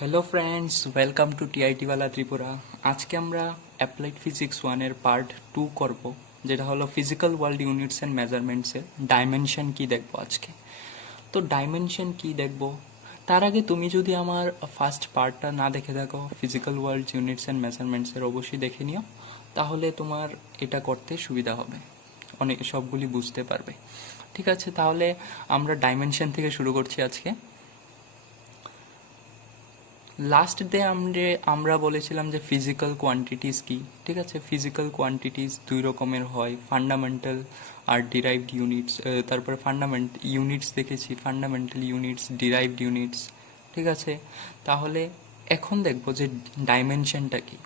Hello friends, welcome to টিআইটিওয়ালা ত্রিপুরা। আজকে আমরা অ্যাপ্লাইড ফিজিক্স ওয়ানের পার্ট 2 করব, যেটা হলো ফিজিক্যাল ওয়ার্ল্ড ইউনিটস অ্যান্ড মেজারমেন্টসের ডাইমেনশন কি দেখব আজকে। তো ডাইমেনশন কি দেখব তার আগে তুমি যদি আমার ফার্স্ট পার্টটা না দেখে থাকো ফিজিক্যাল ওয়ার্ল্ড ইউনিটস অ্যান্ড মেজারমেন্টসের, অবশ্যই দেখে নিও, তাহলে তোমার এটা করতে সুবিধা হবে, অনেক সবগুলি বুঝতে পারবে। ঠিক আছে, তাহলে আমরা ডাইমেনশন থেকে শুরু করছি আজকে। লাস্ট ডে আমরা বলেছিলাম যে ফিজিক্যাল কোয়ান্টিটিস কি। ঠিক আছে, ফিজিক্যাল কোয়ান্টিটিস দুই রকমের হয়, ফান্ডামেন্টাল আর ডিরাইভড ইউনিটস। তারপরে ইউনিটস দেখেছি, ফান্ডামেন্টাল ইউনিটস, ডিরাইভড ইউনিটস। ঠিক আছে, তাহলে এখন দেখবো যে ডাইমেনশনটা কি।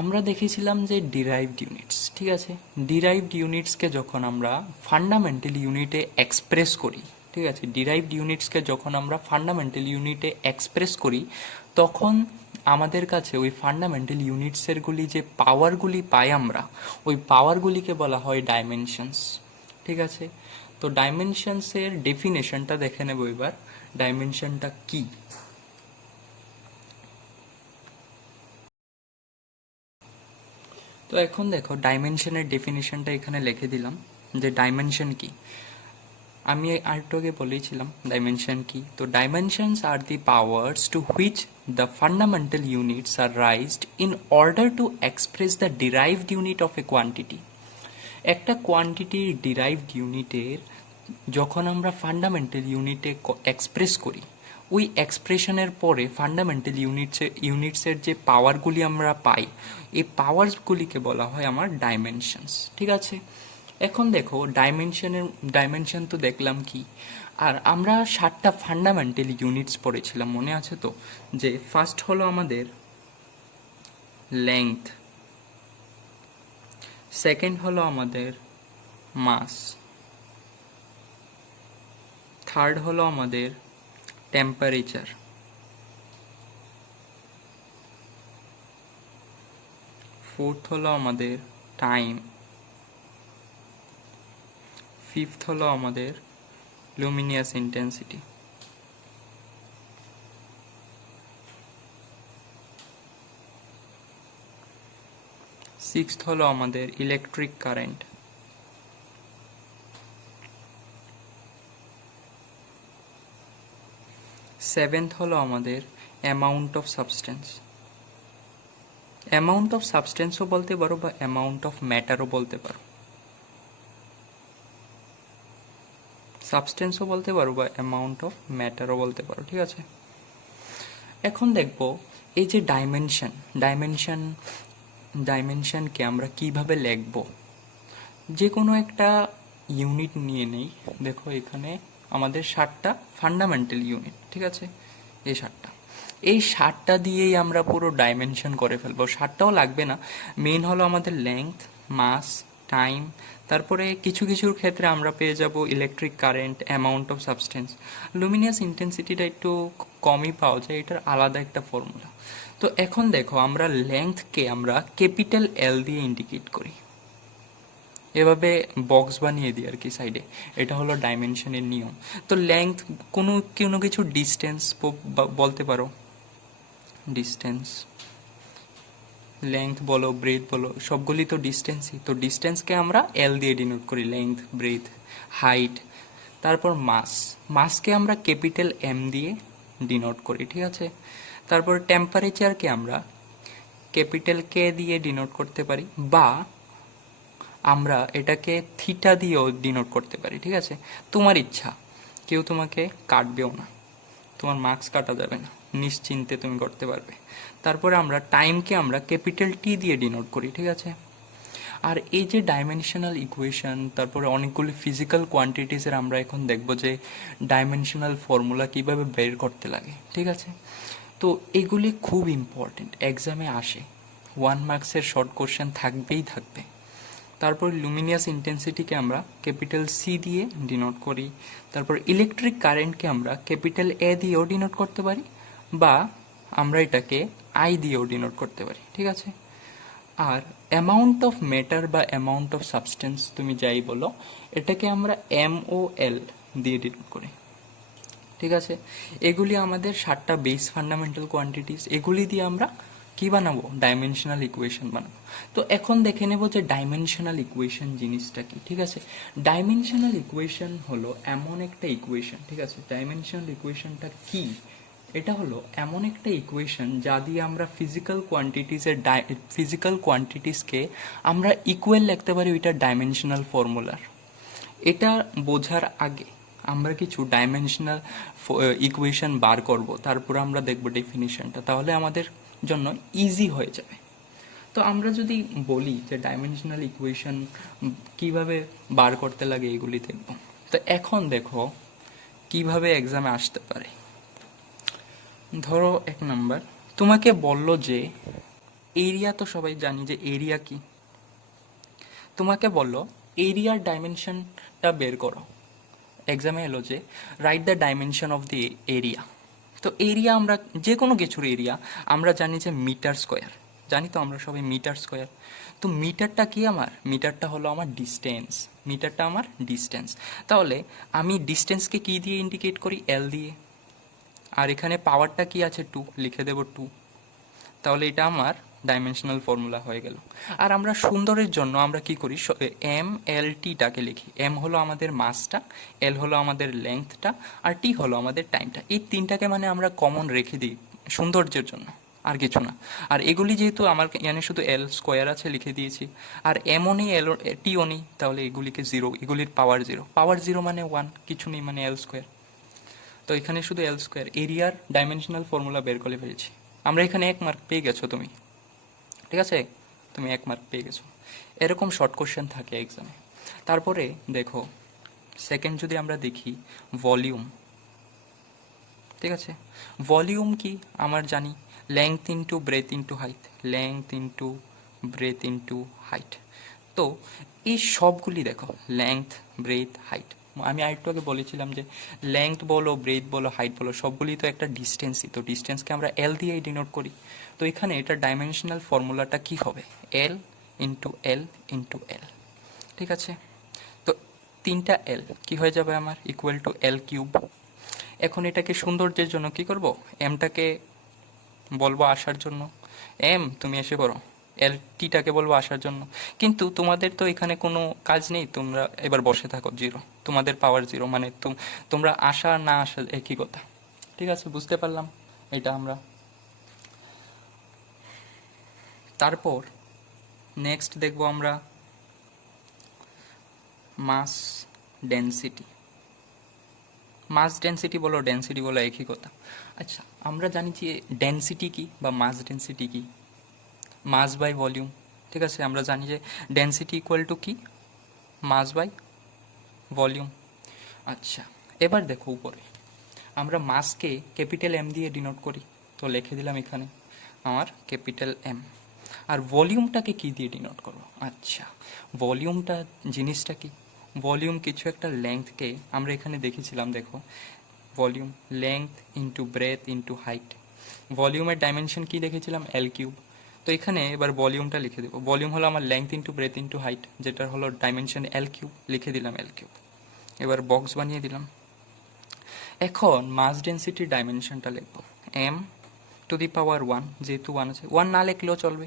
আমরা দেখেছিলাম যে ডিরাইভড ইউনিটস, ঠিক আছে, ডিরাইভড ইউনিটসকে যখন আমরা ফান্ডামেন্টাল ইউনিটে এক্সপ্রেস করি, ঠিক আছে, ডিরাইভড ইউনিটসকে যখন আমরা ফান্ডামেন্টাল ইউনিটে এক্সপ্রেস করি, তখন আমাদের কাছে ওই ফান্ডামেন্টাল ইউনিটসেরগুলি যে পাওয়ারগুলি পাই আমরা, ওই পাওয়ারগুলিকে বলা হয় ডাইমেনশনস। ঠিক আছে, তো ডাইমেনশনসের ডেফিনেশনটা দেখে নেব এবার, ডাইমেনশনটা কি। তো এখন দেখো ডাইমেনশনের ডেফিনেশনটা এখানে লিখে দিলাম যে ডাইমেনশন কি। আমি আরেকটু আগে বলেছিলাম ডাইমেনশন কি। তো dimensions are the powers to which the fundamental units are raised in order to express the derived unit of a quantity. একটা কোয়ান্টিটির ডিরাইভড ইউনিটের যখন আমরা ফান্ডামেন্টাল ইউনিটে এক্সপ্রেস করি, ওই এক্সপ্রেশনের পরে ফান্ডামেন্টাল ইউনিটসের যে পাওয়ারগুলি আমরা পাই, এই পাওয়ারগুলিকে বলা হয় আমার ডাইমেনশনস। ঠিক আছে, এখন দেখো ডাইমেনশন তো দেখলাম কি, আর আমরা 7টা ফান্ডামেন্টাল ইউনিটস পড়েছিলাম, মনে আছে তো? যে ফার্স্ট হলো আমাদের লেংথ, সেকেন্ড হলো আমাদের মাস, থার্ড হলো আমাদের টেম্পারেচার, ফোর্থ হলো আমাদের টাইম, ফিফথ হলো আমাদের লুমিনিয়াস ইন্টেন্সিটি, সিক্সথ হলো আমাদের ইলেকট্রিক কারেন্ট, সেভেন্থ হলো আমাদের amount of substance. Amount of সাবস্টেন্সও বলতে পারো বা অ্যামাউন্ট অফ ম্যাটারও বলতে পারো, সাবস্টেন্সও বলতে পারো বা অ্যামাউন্ট অফ ম্যাটারও বলতে পারো। ঠিক আছে, এখন দেখব এই যে ডাইমেনশনকে আমরা কিভাবে লিখব। যে কোনো একটা ইউনিট নিয়ে নেই, দেখো এখানে আমাদের 7টা ফান্ডামেন্টাল ইউনিট, ঠিক আছে, এই 7টা দিয়েই আমরা পুরো ডাইমেনশন করে ফেলবো। 7টাও লাগবে না, মেইন হলো আমাদের লেংথ, মাস, টাইম, তারপরে কিছু কিছুর ক্ষেত্রে আমরা পেয়ে যাব electric current, amount of substance. Luminous ইন্টেন্সিটিটা একটু কমই পাওয়া যায়, এটার আলাদা একটা ফর্মুলা। তো এখন দেখো আমরা লেংথকে আমরা ক্যাপিটাল এল দিয়ে ইন্ডিকেট করি, এভাবে বক্স বানিয়ে দিই আর কি সাইডে। এটা হলো ডাইমেনশনের নিয়ম। তো লেংথ কোনো কোনো কিছু ডিস্টেন্স বলতে পারো, ডিস্টেন্স, লেংথ বলো, ব্রেথ বলো, সবগুলি তো ডিস্টেন্সই। তো ডিস্টেন্সকে আমরা এল দিয়ে ডিনোট করি, লেংথ, ব্রেথ, হাইট। তারপর মাসকে আমরা ক্যাপিটাল এম দিয়ে ডিনোট করি, ঠিক আছে। তারপর টেম্পারেচারকে আমরা ক্যাপিটাল কে দিয়ে ডিনোট করতে পারি, বা আমরা এটাকে থিটা দিয়েও ডিনোট করতে পারি। ঠিক আছে, তোমার ইচ্ছা, কেউ তোমাকে কাটবেও না, তোমার মার্কস কাটা যাবে না, নিশ্চিন্তে তুমি করতে পারবে। তারপরে আমরা টাইমকে আমরা ক্যাপিটাল টি দিয়ে ডিনোট করি, ঠিক আছে। আর এই যে ডাইমেনশনাল ইকুয়েশন, তারপরে অনেকগুলি ফিজিক্যাল কোয়ান্টিটিসের আমরা এখন দেখব যে ডাইমেনশনাল ফর্মুলা কিভাবে বের করতে লাগে, ঠিক আছে। তো এগুলি খুব ইম্পর্টেন্ট, এক্সামে আসে, 1 মার্কসের শর্ট কোশ্চেন থাকবেই থাকবে। তারপর লুমিনিয়াস ইন্টেন্সিটিকে আমরা ক্যাপিটাল সি দিয়ে ডিনোট করি। তারপর ইলেকট্রিক কারেন্টকে আমরা ক্যাপিটাল এ দিয়েও ডিনোট করতে পারি, বা আমরা এটাকে আই দিয়েও ডিনোট করতে পারি, ঠিক আছে। আর অ্যামাউন্ট অফ ম্যাটার বা অ্যামাউন্ট অফ সাবস্টেন্স তুমি যাই বলো, এটাকে আমরা এম ও এল দিয়ে ডিনোট করি। ঠিক আছে, এগুলি আমাদের 7টা বেস ফান্ডামেন্টাল কোয়ান্টিটিস, এগুলি দিয়ে আমরা কি বানাবো, ডাইমেনশনাল ইকুয়েশন বানাবো। তো এখন দেখে নেব যে ডাইমেনশনাল ইকুয়েশন জিনিসটা কি। ঠিক আছে, ডাইমেনশনাল ইকুয়েশন হলো এমন একটা ইকুয়েশন, ঠিক আছে, ডাইমেনশনাল ইকুয়েশনটা কি, এটা হলো এমন একটা ইকুয়েশন যা দিয়ে আমরা ফিজিক্যাল কোয়ান্টিটিসকে আমরা ইকুয়াল লিখতে পারি ওইটা ডাইমেনশনাল ফর্মুলার। এটা বোঝার আগে আমরা কিছু ডাইমেনশনাল ইকুয়েশন বার করব, তারপর আমরা দেখব ডেফিনিশনটা, তাহলে আমাদের জন্য ইজি হয়ে যাবে। তো আমরা যদি বলি যে ডাইমেনশনাল ইকুয়েশন কিভাবে বার করতে লাগে এগুলি দেখব। তো এখন দেখো কিভাবে এক্সামে আসতে পারে। ধরো 1 নাম্বার তোমাকে বলল যে এরিয়া, তো সবাই জানি যে এরিয়া কি, তোমাকে বললো এরিয়ার ডাইমেনশনটা বের করো। এক্সামে এলো যে write the dimension of the area. তো এরিয়া, আমরা যে কোনো কিছুর এরিয়া আমরা জানি যে মিটার স্কোয়ার, জানি তো আমরা সবাই মিটার স্কোয়ার। তো মিটারটা কি, আমার মিটারটা হলো আমার ডিস্টেন্স, মিটারটা আমার ডিস্টেন্স। তাহলে আমি ডিস্টেন্সকে কি দিয়ে ইন্ডিকেট করি, এল দিয়ে। আর এখানে পাওয়ারটা কি আছে, 2, লিখে দেব 2। তাহলে এটা আমার ডাইমেনশনাল ফর্মুলা হয়ে গেল। আর আমরা সুন্দরের জন্য আমরা কি করি, এম এল টিটাকে লিখি। এম হলো আমাদের মাসটা, এল হলো আমাদের লেন্থটা, আর টি হলো আমাদের টাইমটা। এই তিনটাকে মানে আমরা কমন রেখে দিই সৌন্দর্যের জন্য, আর কিছু না। আর এগুলি যেহেতু আমার এখানে শুধু এল স্কোয়ার আছে লিখে দিয়েছি, আর এমও নেই এল টিও নেই, তাহলে এগুলিকে 0, এগুলির পাওয়ার 0, পাওয়ার 0 মানে 1, কিছু নেই মানে এল স্কোয়ার। তো এখানে শুধু এল স্কোয়ার, এরিয়ার ডাইমেনশনাল ফর্মুলা বের করে ফেলেছি আমরা। এখানে 1 মার্ক পেয়ে গেছো তুমি, ঠিক আছে, তুমি 1 মার্ক পেয়ে গেছো। এরকম শর্ট কোশ্চেন থাকে এক্সামে। তারপরে দেখো সেকেন্ড যদি আমরা দেখি, ভলিউম। ঠিক আছে, ভলিউম কি আমার জানি, length into breadth into height, length into breadth into height. তো এই সবগুলি দেখো, লেংথ, ব্রেথ, হাইট। আমি আরেকটু আগে বলেছিলাম যে লেংথ বলো, ব্রেথ বলো, হাইট বলো, সবগুলি তো একটা ডিস্টেন্সই। তো ডিস্টেন্সকে আমরা এল দিয়েই ডিনোট করি। তো এখানে এটা ডাইমেনশনাল ফর্মুলাটা কি হবে, L into L into L. ঠিক আছে, তো 3টা এল কি হয়ে যাবে আমার, ইকুয়াল টু এল কিউব। এখন এটাকে সৌন্দর্যের জন্য কি করব, এমটাকে বলবো আসার জন্য, এম তুমি এসে পড়ো, এল টিটাকে বলবো আসার জন্য। কিন্তু তোমাদের তো এখানে কোনো কাজ নেই, তোমরা এবার বসে থাকো, 0, তোমাদের পাওয়ার 0, মানে তোমরা আসা না আসা একই কথা। ঠিক আছে, বুঝতে পারলাম এটা আমরা। তারপর নেক্সট দেখব আমরা মাস ডেনসিটি। মাস ডেনসিটি বলো, ডেনসিটি বলো, একই কথা। আচ্ছা, আমরা জানি যে ডেনসিটি কি বা মাস ডেনসিটি কি, মাস বাই ভলিউম। ঠিক আছে, আমরা জানি যে ডেনসিটি ইকুয়াল টু কি, মাস বাই ভলিউম। আচ্ছা, এবার দেখো উপরে আমরা মাসকে ক্যাপিটাল এম দিয়ে ডিনোট করি। তো লিখে দিলাম এখানে আমার ক্যাপিটাল এম। আর ভলিউমটাকে কি দিয়ে ডিনোট করবো, আচ্ছা, ভলিউমটা জিনিসটা কি, ভলিউম কিছু একটা লেংথকে আমরা এখানে দেখেছিলাম, দেখো volume length into breadth into height. ভলিউমের ডাইমেনশন কি দেখেছিলাম, এল কিউব। তো এখানে এবার ভলিউমটা লিখে দেবো, ভলিউম হলো আমার length into breadth into height, যেটা হলো ডাইমেনশন এল কিউব, লিখে দিলাম এল কিউব। এবার বক্স বানিয়ে দিলাম। এখন মাস ডেন্সিটির ডাইমেনশনটা লিখবো, এম টু দি পাওয়ার 1, যেহেতু 1 আছে, 1 না লিখলেও চলবে।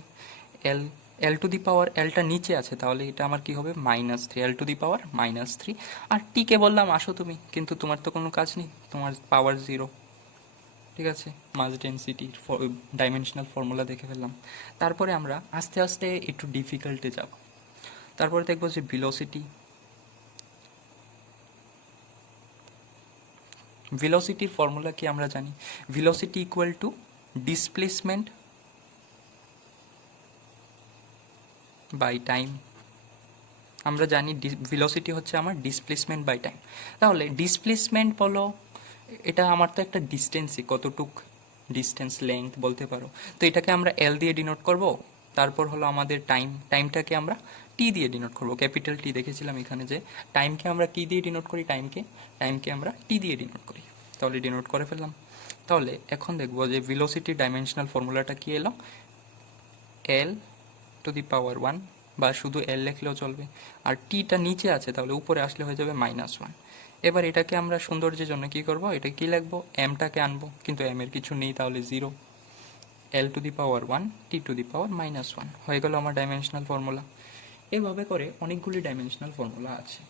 এল, এল টু দি পাওয়ার, এলটা নিচে আছে, তাহলে এটা আমার কি হবে, -3, এল টু দি পাওয়ার -3। আর টিকে বললাম আসো তুমি, কিন্তু তোমার তো কোনো কাজ নেই, তোমার পাওয়ার 0। ঠিক আছে, মাস ডেন্সিটির ডাইমেনশনাল ফর্মুলা দেখে ফেললাম। তারপরে আমরা আস্তে আস্তে একটু ডিফিকাল্টে যাব। তারপরে দেখবো যে ভিলোসিটি। ভিলোসিটির ফর্মুলা কি আমরা জানি, velocity equal to displacement by time. আমরা জানি ভিলোসিটি হচ্ছে আমার ডিসপ্লেসমেন্ট বাই টাইম। তাহলে ডিসপ্লেসমেন্ট বলো, এটা আমার তো একটা ডিস্টেন্সই, কতটুক ডিস্টেন্স, লেংথ বলতে পারো। তো এটাকে আমরা এল দিয়ে ডিনোট করব। তারপর হলো আমাদের টাইম, টাইমটাকে আমরা টি দিয়ে ডিনোট করব, ক্যাপিটাল টি দেখেছিলাম এখানে যে টাইমকে আমরা কি দিয়ে ডিনোট করি, টাইমকে আমরা টি দিয়ে ডিনোট করি। তাহলে ডিনোট করে ফেললাম। তাহলে এখন দেখবো যে ভিলোসিটির ডাইমেনশনাল ফর্মুলাটা কি এলো, এল টু দি পাওয়ার 1, বা শুধু এল লিখলেও চলবে। আর টিটা নিচে আছে, তাহলে উপরে আসলে হয়ে যাবে -1, এবার এটাকে আমরা সৌন্দর্যের জন্য কি করব, এটা কি লিখবো, এমটাকে আনবো, কিন্তু এম এর কিছু নেই, তাহলে 0, L to the power 1 T to the power -1 হয়ে গেল আমার ডাইমেনশনাল ফর্মুলা। এভাবে করে অনেকগুলি ডাইমেনশনাল ফর্মুলা আছে।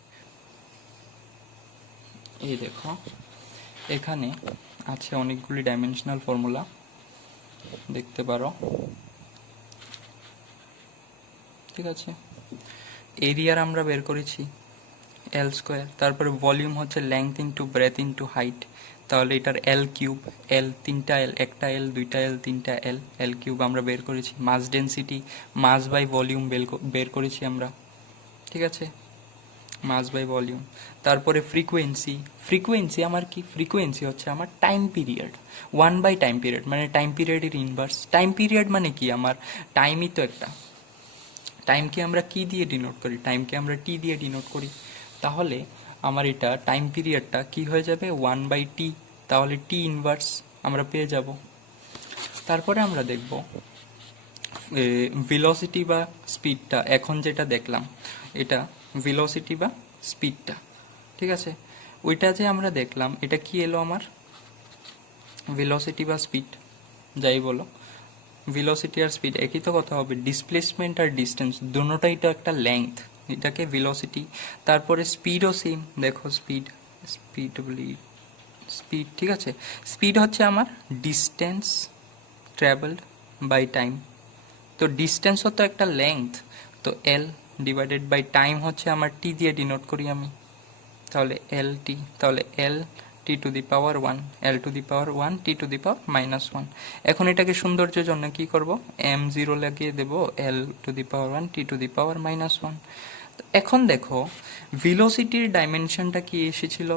এই দেখো এখানে আছে অনেকগুলি ডাইমেনশনাল ফর্মুলা, দেখতে পারো, ঠিক আছে। এরিয়ার আমরা বের করেছি এল স্কোয়ার, তারপরে ভলিউম হচ্ছে length into breadth into height, তাহলে এটার এল কিউব, এল তিনটা এল, একটা এল, দুইটা এল, তিনটা এল, এল কিউব আমরা বের করেছি। মাস ডেন্সিটি, মাস বাই ভলিউম বের করেছি আমরা, ঠিক আছে, মাস বাই ভলিউম। তারপরে ফ্রিকোয়েন্সি, ফ্রিকোয়েন্সি আমার কি, ফ্রিকোয়েন্সি হচ্ছে আমার টাইম পিরিয়ড, 1/, টাইম পিরিয়ড মানে টাইম পিরিয়ডের ইনভার্স। টাইম পিরিয়ড মানে কি, আমার টাইমই তো একটা, টাইমকে আমরা কি দিয়ে ডিনোট করি, টাইমকে আমরা টি দিয়ে ডিনোট করি, তাহলে আমার এটা টাইম পিরিয়ডটা কি হয়ে যাবে 1/t, তাহলে টি ইনভার্স আমরা পেয়ে যাব। তারপরে আমরা দেখব ভেলোসিটি বা স্পিডটা, এখন যেটা দেখলাম এটা ভেলোসিটি বা স্পিডটা, ঠিক আছে। ওইটা যে আমরা দেখলাম এটা কি এলো আমার, ভেলোসিটি বা স্পিড যাই বলো, ভেলোসিটি আর স্পিড একই তো কথা হবে, ডিসপ্লেসমেন্ট আর ডিস্টেন্স দুটোটাই তো একটা লেংথ, এটাকে ভেলোসিটি। তারপরে স্পিডও সেম, দেখো স্পিড, স্পিড বলি স্পিড, ঠিক আছে। স্পিড হচ্ছে আমার ডিস্টেন্স ট্রাভেলড বাই টাইম, তো ডিস্টেন্সও তো একটা লেংথ, তো এল ডিভাইডেড বাই টাইম হচ্ছে আমার টি দিয়ে ডিনোট করি আমি, তাহলে এল টি, তাহলে L T to the power 1, L to the power 1 T to the power -1। এখন এটাকে সৌন্দর্যের জন্য কি করব, m0 লাগিয়ে দেব, এল to the power 1 T to the power -1। এখন দেখো ভেলোসিটির ডাইমেনশনটা কি এসেছিল,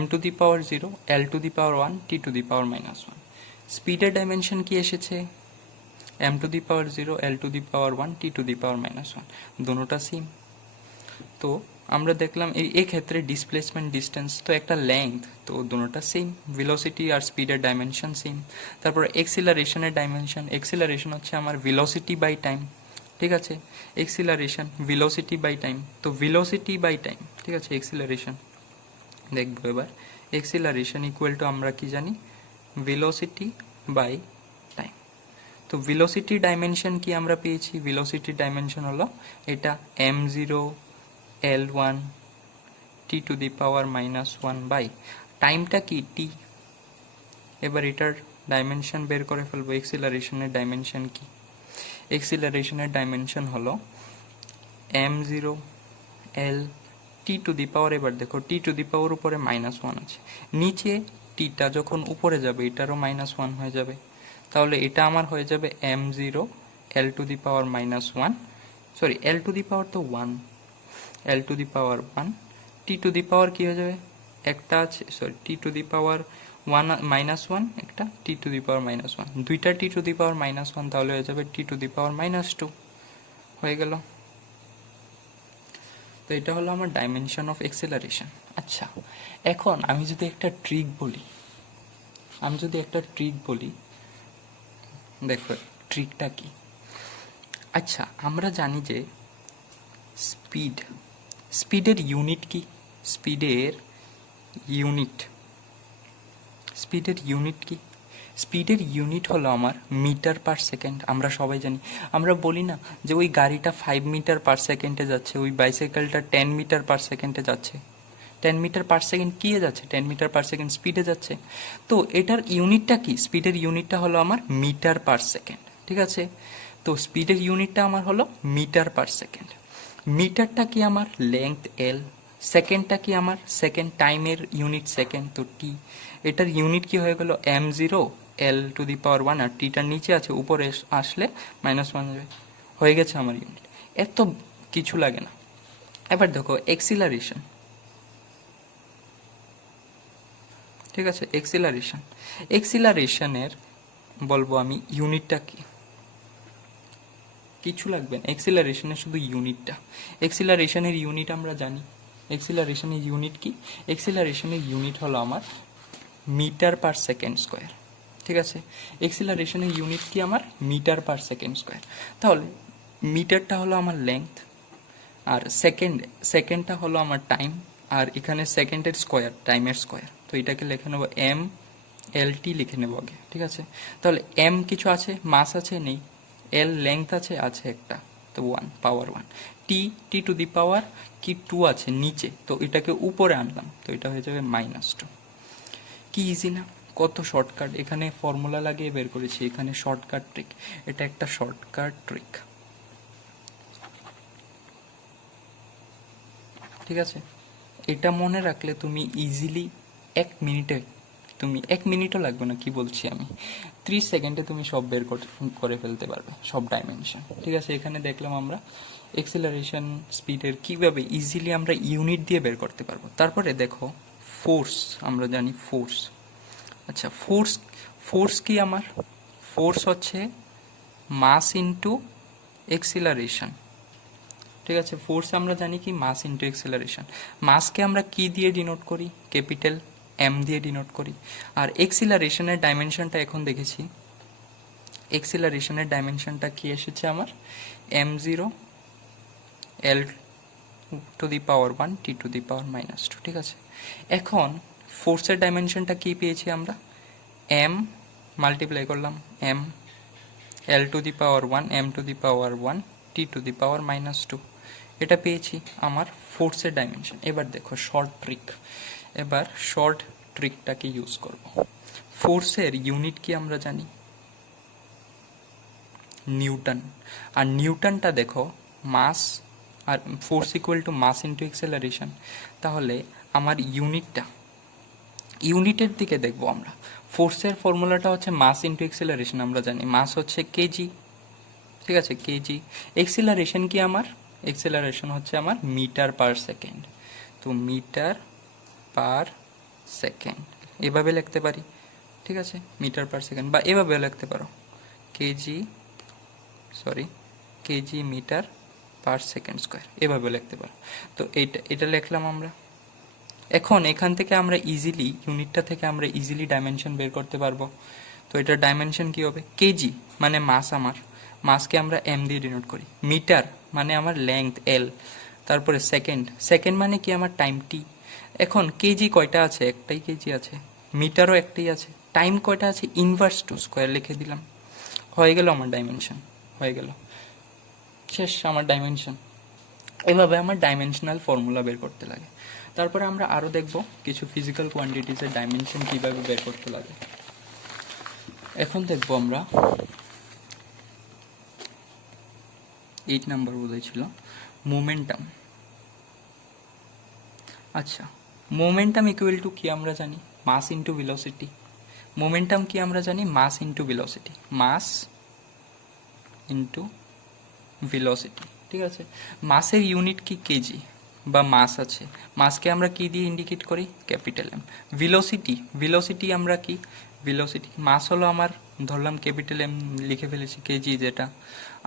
m to the power 0, L to the power 1 T to the power -1। স্পিডের ডাইমেনশন কি এসেছে, m to the power 0, L to the power 1 T to the power -1, দুটোটা same. তো আমরা দেখলাম এই ক্ষেত্রে ডিসপ্লেসমেন্ট ডিস্টেন্স তো একটা লেংথ, তো দুটোটা সেম, ভেলোসিটি আর স্পিডের ডাইমেনশন সেম। তারপর এক্সিলারেশনের ডাইমেনশন, এক্সিলারেশন হচ্ছে আমার ভেলোসিটি বাই টাইম, ঠিক আছে, এক্সিলারেশন ভেলোসিটি বাই টাইম, তো ভেলোসিটি বাই টাইম, ঠিক আছে, এক্সিলারেশন দেখবো এবার। এক্সিলারেশন ইকুয়াল টু আমরা কি জানি, ভেলোসিটি বাই টাইম। তো ভেলোসিটি ডাইমেনশন কি আমরা পেয়েছি, ভেলোসিটি ডাইমেনশন হলো এটা m0 L1 T to the power -1 by টাইমটা কি টি। এবার এটার ডাইমেনশন বের করে ফেলবো, এক্সিলারেশনের ডাইমেনশন কি, এক্সিলারেশনের ডাইমেনশন হলো m0 L T to the পাওয়ার, এবার দেখো টি টু দি পাওয়ার উপরে -1 আছে, নিচে টিটা যখন উপরে যাবে এটারও -1 হয়ে যাবে, তাহলে এটা আমার হয়ে যাবে m0 L to the power -1, sorry L to the power তো 1, L to the power 1 T to the পাওয়ার কি হয়ে যাবে, একটা আছে, sorry T to the power 1 -1, একটা টি টু দি পাওয়ার -1, দুইটা টি টু দি পাওয়ার -1, তাহলে হয়ে যাবে টি টু দি পাওয়ার -2 হয়ে গেল। তো এটা হলো আমার ডাইমেনশন অফ এক্সেলারেশন। আচ্ছা, এখন আমি যদি একটা ট্রিক বলি, দেখো ট্রিকটা কি। আচ্ছা, আমরা জানি যে স্পিডের ইউনিট কি, স্পিডের ইউনিট কি, স্পিডের ইউনিট হলো আমার মিটার পার সেকেন্ড। আমরা সবাই জানি, আমরা বলি না যে ওই গাড়িটা 5 মিটার পার সেকেন্ডে যাচ্ছে, ওই বাইসাইকেলটা 10 মিটার পার সেকেন্ডে যাচ্ছে, 10 মিটার পার সেকেন্ড কি যাচ্ছে, 10 মিটার পার সেকেন্ড স্পিডে যাচ্ছে। তো এটার ইউনিটটা কি, স্পিডের ইউনিটটা হলো আমার মিটার পার সেকেন্ড, ঠিক আছে। তো স্পিডের ইউনিটটা আমার হলো মিটার পার সেকেন্ড। মিটারটা কি আমার লেংথ এল, সেকেন্ডটা কি আমার সেকেন্ড, টাইমের ইউনিট সেকেন্ড, তো টি, এটার ইউনিট কি হয়ে গেল m0 L to the power 1, আর টিটার নিচে আছে, উপরে আসলে -1 হয়ে গেছে আমার ইউনিট, এত কিছু লাগে না। এবার দেখো এক্সিলারেশন, ঠিক আছে, এক্সিলারেশনের বলবো আমি ইউনিটটা কি, কিছু লাগবে না, এক্সিলারেশনের শুধু ইউনিটটা, এক্সিলারেশনের ইউনিট আমরা জানি, এক্সিলারেশনের ইউনিট কি, এক্সিলারেশনের ইউনিট হলো আমার মিটার পার সেকেন্ড স্কোয়ার, ঠিক আছে। এক্সিলারেশনের ইউনিট কি আমার মিটার পার সেকেন্ড স্কোয়ার, তাহলে মিটারটা হলো আমার লেংথ, আর সেকেন্ডটা হলো আমার টাইম, আর এখানে সেকেন্ডের স্কোয়ার, টাইমের স্কোয়ার, তো এটাকে লিখে নেবো এম এল টি লিখে নেবো আগে, ঠিক আছে। তাহলে এম কিছু আছে, মাস আছে নেই, এল লেংথ আছে, আছে একটা, তো 1 পাওয়ার 1, টি টি টু দি পাওয়ার কি 2 আছে নিচে, তো এটাকে উপরে আনলাম, তো এটা হয়ে যাবে -2। কি ইজি না, কত শর্টকাট, এখানে ফর্মুলা লাগিয়ে বের করেছি, এখানে শর্টকাট ট্রিক, এটা একটা শর্টকাট ট্রিক, ঠিক আছে। এটা মনে রাখলে তুমি ইজিলি 1 মিনিটে, তুমি 1 মিনিটও লাগবে না, কি বলছি আমি, 30 সেকেন্ডে তুমি সব বের করে ফেলতে পারবে, সব ডাইমেনশন, ঠিক আছে। এখানে দেখলাম আমরা এক্সিলারেশন স্পিডের কিভাবে ইজিলি আমরা ইউনিট দিয়ে বের করতে পারবো। তারপরে দেখো ফোর্স, আমরা জানি ফোর্স, আচ্ছা ফোর্স, ফোর্স কি আমার, ফোর্স হচ্ছে মাস ইনটু এক্সিলারেশন, ঠিক আছে। ফোর্স আমরা জানি কি মাস ইনটু এক্সিলারেশন, মাসকে আমরা কি দিয়ে ডিনোট করি, ক্যাপিটাল এম দিয়ে ডিনোট করি। আর এক্সিলারেশনের ডাইমেনশনটা এখন দেখেছি, এক্সিলারেশনের ডাইমেনশনটা কি এসেছে আমার, m0 l to the power 1 T to the power -2, ঠিক আছে। এখন ফোর্সের ডাইমেনশনটা কি পেয়েছি আমরা, m মাল্টিপ্লাই করলাম m l to the power 1 m to the power 1 T to the power -2, এটা পেয়েছি আমার ফোর্সের ডাইমেনশন। এবার দেখো শর্ট ট্রিক, এবার শর্ট ট্রিকটাকে ইউজ করব। ফোর্সের ইউনিট কি আমরা জানি, নিউটন, আর নিউটনটা দেখো মাস, আর force equal to mass into acceleration, তাহলে আমার ইউনিটের দিকে দেখবো আমরা। ফোর্সের ফর্মুলাটা হচ্ছে মাস ইন্টু এক্সেলারেশন, আমরা জানি মাস হচ্ছে কেজি, ঠিক আছে, কেজি। এক্সেলারেশন কি আমার, এক্সেলারেশন হচ্ছে আমার মিটার পার সেকেন্ড, তো মিটার পার সেকেন্ড এভাবে লিখতে পারি, ঠিক আছে, মিটার পার সেকেন্ড, বা এভাবেও লিখতে পারো KG, sorry KG metre per second square, এভাবে লিখতে পারো। তো এটা লিখলাম আমরা। এখন এখান থেকে আমরা ইজিলি, ইউনিটটা থেকে আমরা ইজিলি ডাইমেনশন বের করতে পারবো। তো এটার ডাইমেনশন কি হবে, কেজি মানে মাস, আমার মাসকে আমরা এম দিয়ে ডিনোট করি, মিটার মানে আমার লেংথ এল, তারপরে সেকেন্ড, সেকেন্ড মানে কি আমার টাইম টি। এখন কেজি কয়টা আছে, একটাই কেজি আছে, মিটারও একটাই আছে, টাইম কয়টা আছে, ইনভার্স টু, স্কোয়ার লিখে দিলাম, হয়ে গেল আমার ডাইমেনশন, হয়ে গেল, শেষ আমার ডাইমেনশন। এভাবে আমার ডাইমেনশনাল ফর্মুলা বের করতে লাগে। তারপরে আমরা আরও দেখব কিছু ফিজিক্যাল কোয়ান্টিটিসের ডাইমেনশন কীভাবে বের করতে লাগে। এখন দেখব আমরা 8 নাম্বার বোধহয় ছিল, মোমেন্টাম। আচ্ছা, মোমেন্টাম ইকুয়াল টু কি আমরা জানি, মাস ইন্টু ভেলোসিটি। মোমেন্টাম কি আমরা জানি, mass into velocity, mass into velocity, ঠিক আছে। মাসের ইউনিট কি কেজি বা মাস আছে, মাসকে আমরা কি দিয়ে ইন্ডিকেট করি, ক্যাপিটাল এম। ভেলোসিটি, ভেলোসিটি আমরা কি, ভেলোসিটি মাস হলো আমার, ধরলাম ক্যাপিটাল এম লিখে ফেলেছি, কেজি যেটা।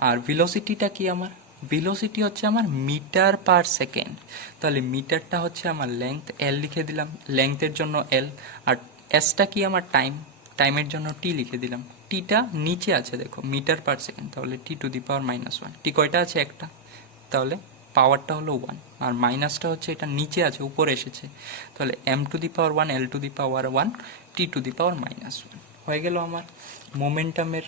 আর ভেলোসিটিটা কি আমার, ভেলোসিটি হচ্ছে আমার মিটার পার সেকেন্ড, তাহলে মিটারটা হচ্ছে আমার লেংথ, এল লিখে দিলাম, লেংথের জন্য এল। আর এসটা কি আমার টাইম, টাইমের জন্য টি লিখে দিলাম, টিটা নিচে আছে দেখো, মিটার পার সেকেন্ড, তাহলে টি টু দি পাওয়ার -1, টি কয়টা আছে, একটা, তাহলে পাওয়ারটা হলো 1, আর মাইনাসটা হচ্ছে এটা নিচে আছে, উপরে এসেছে, তাহলে M to the power 1 L to the power 1 T to the power -1, হয়ে গেল আমার মোমেন্টামের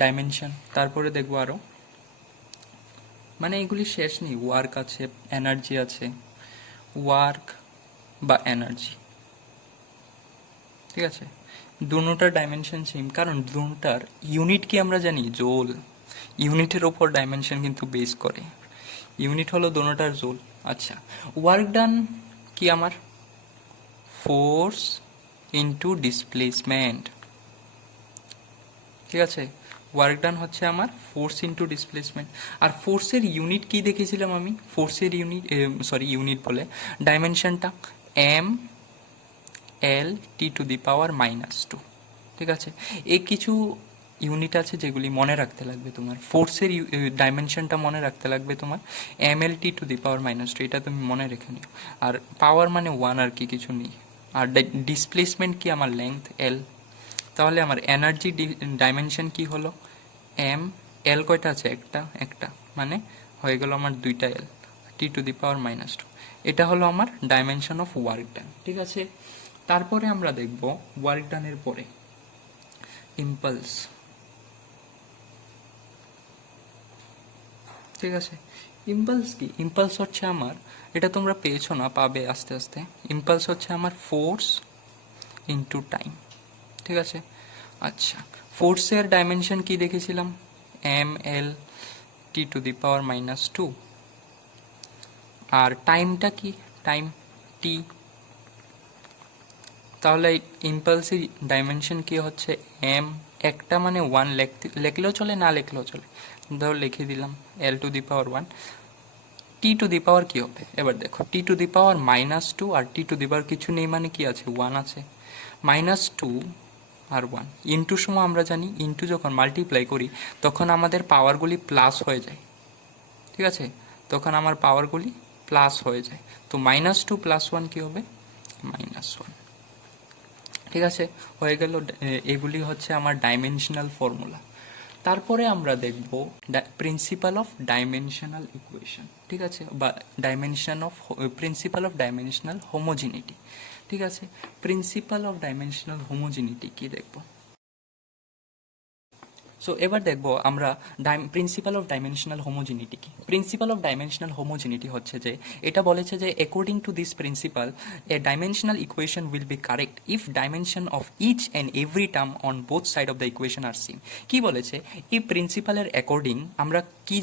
ডাইমেনশন। তারপরে দেখবো আরও, মানে এগুলি শেষ নেই, ওয়ার্ক আছে, এনার্জি আছে, ওয়ার্ক বা এনার্জি, ঠিক আছে। দুটোটার ডাইমেনশন সেম, কারণ দুটোটার ইউনিট কি আমরা জানি, জোল, ইউনিটের ওপর ডাইমেনশন কিন্তু বেস করে, ইউনিট হলো দুটোটার জোল। আচ্ছা, ওয়ার্ক ডান কি আমার, ফোর্স ইনটু ডিসপ্লেসমেন্ট, ঠিক আছে, ওয়ার্ক ডান হচ্ছে আমার ফোর্স ইনটু ডিসপ্লেসমেন্ট। আর ফোর্সের ইউনিট কি দেখেছিলাম আমি, ফোর্সের ইউনিট, সরি ইউনিট বলে ডাইমেনশনটা M L T to the power -2, ঠিক আছে। এই কিছু ইউনিট আছে যেগুলি মনে রাখতে লাগবে তোমার, ফোর্সের ডাইমেনশনটা মনে রাখতে লাগবে তোমার M L T to the power -2, এটা তুমি মনে রেখে নিও। আর পাওয়ার মানে 1, আর কি কিছু নেই। আর ডিসপ্লেসমেন্ট কি আমার লেংথ এল, তাহলে আমার এনার্জি ডাইমেনশন কি হলো, এম এল কয়টা আছে, একটা, একটা মানে হয়ে গেল আমার দুইটা এল, T⁻²। এটা হলো আমার ডাইমেনশন অফ ওয়ার্ক ডান। ঠিক আছে, তারপরে আমরা দেখব ওয়ার্ক ডানের পরে ইম্পালস। ঠিক আছে, ইম্পালস কি? ইম্পালস হচ্ছে আমার, এটা তোমরা পেয়েছো না, পাবে আস্তে আস্তে। ইম্পালস হচ্ছে আমার ফোর্স ইনটু টাইম। ঠিক আছে, আচ্ছা, ফোর্সের ডাইমেনশন কি দেখেছিলাম? ml T⁻²। আর টাইমটা কি? Time t। তাহলে ইম্পালসের ডাইমেনশন কি হচ্ছে? m। একটা মানে 1 লিখলেও চলে, না লিখলেও চলে, ধরো লিখে দিলাম L⁻²। T⁻ কি হবে? এবার দেখো, T⁻², আর T⁻ কিছু নেই মানে কি আছে? 1 আছে। -2 আর 1 ইন্টু সময় আমরা জানি, ইন্টু যখন মাল্টিপ্লাই করি তখন আমাদের পাওয়ারগুলি প্লাস হয়ে যায়। ঠিক আছে, তখন আমার পাওয়ারগুলি প্লাস হয়ে যায়। তো -2 + 1 কি হবে? -1। ঠিক আছে, হয়ে গেল। এগুলি হচ্ছে আমার ডাইমেনশনাল ফর্মুলা। তারপরে আমরা দেখব প্রিন্সিপাল অফ ডাইমেনশনাল ইকুয়েশন। ঠিক আছে, বা প্রিন্সিপাল অফ ডাইমেনশনাল হোমোজিনিটি। ঠিক আছে, প্রিন্সিপাল অফ ডাইমেনশনাল হোমোজিনিটি কি দেখব? সো এবার দেখব আমরা প্রিন্সিপাল অফ ডাইমেনশনাল হোমোজিনিটি কি। প্রিন্সিপাল অফ ডাইমেনশনাল হোমোজিনিটি হচ্ছে যে, এটা বলেছে যে according to this principle a dimensional equation will be correct if dimension of each and every term on both side of the equation are same. কি বলেছে? এই প্রিন্সিপালের অ্যাকর্ডিং আমরা কি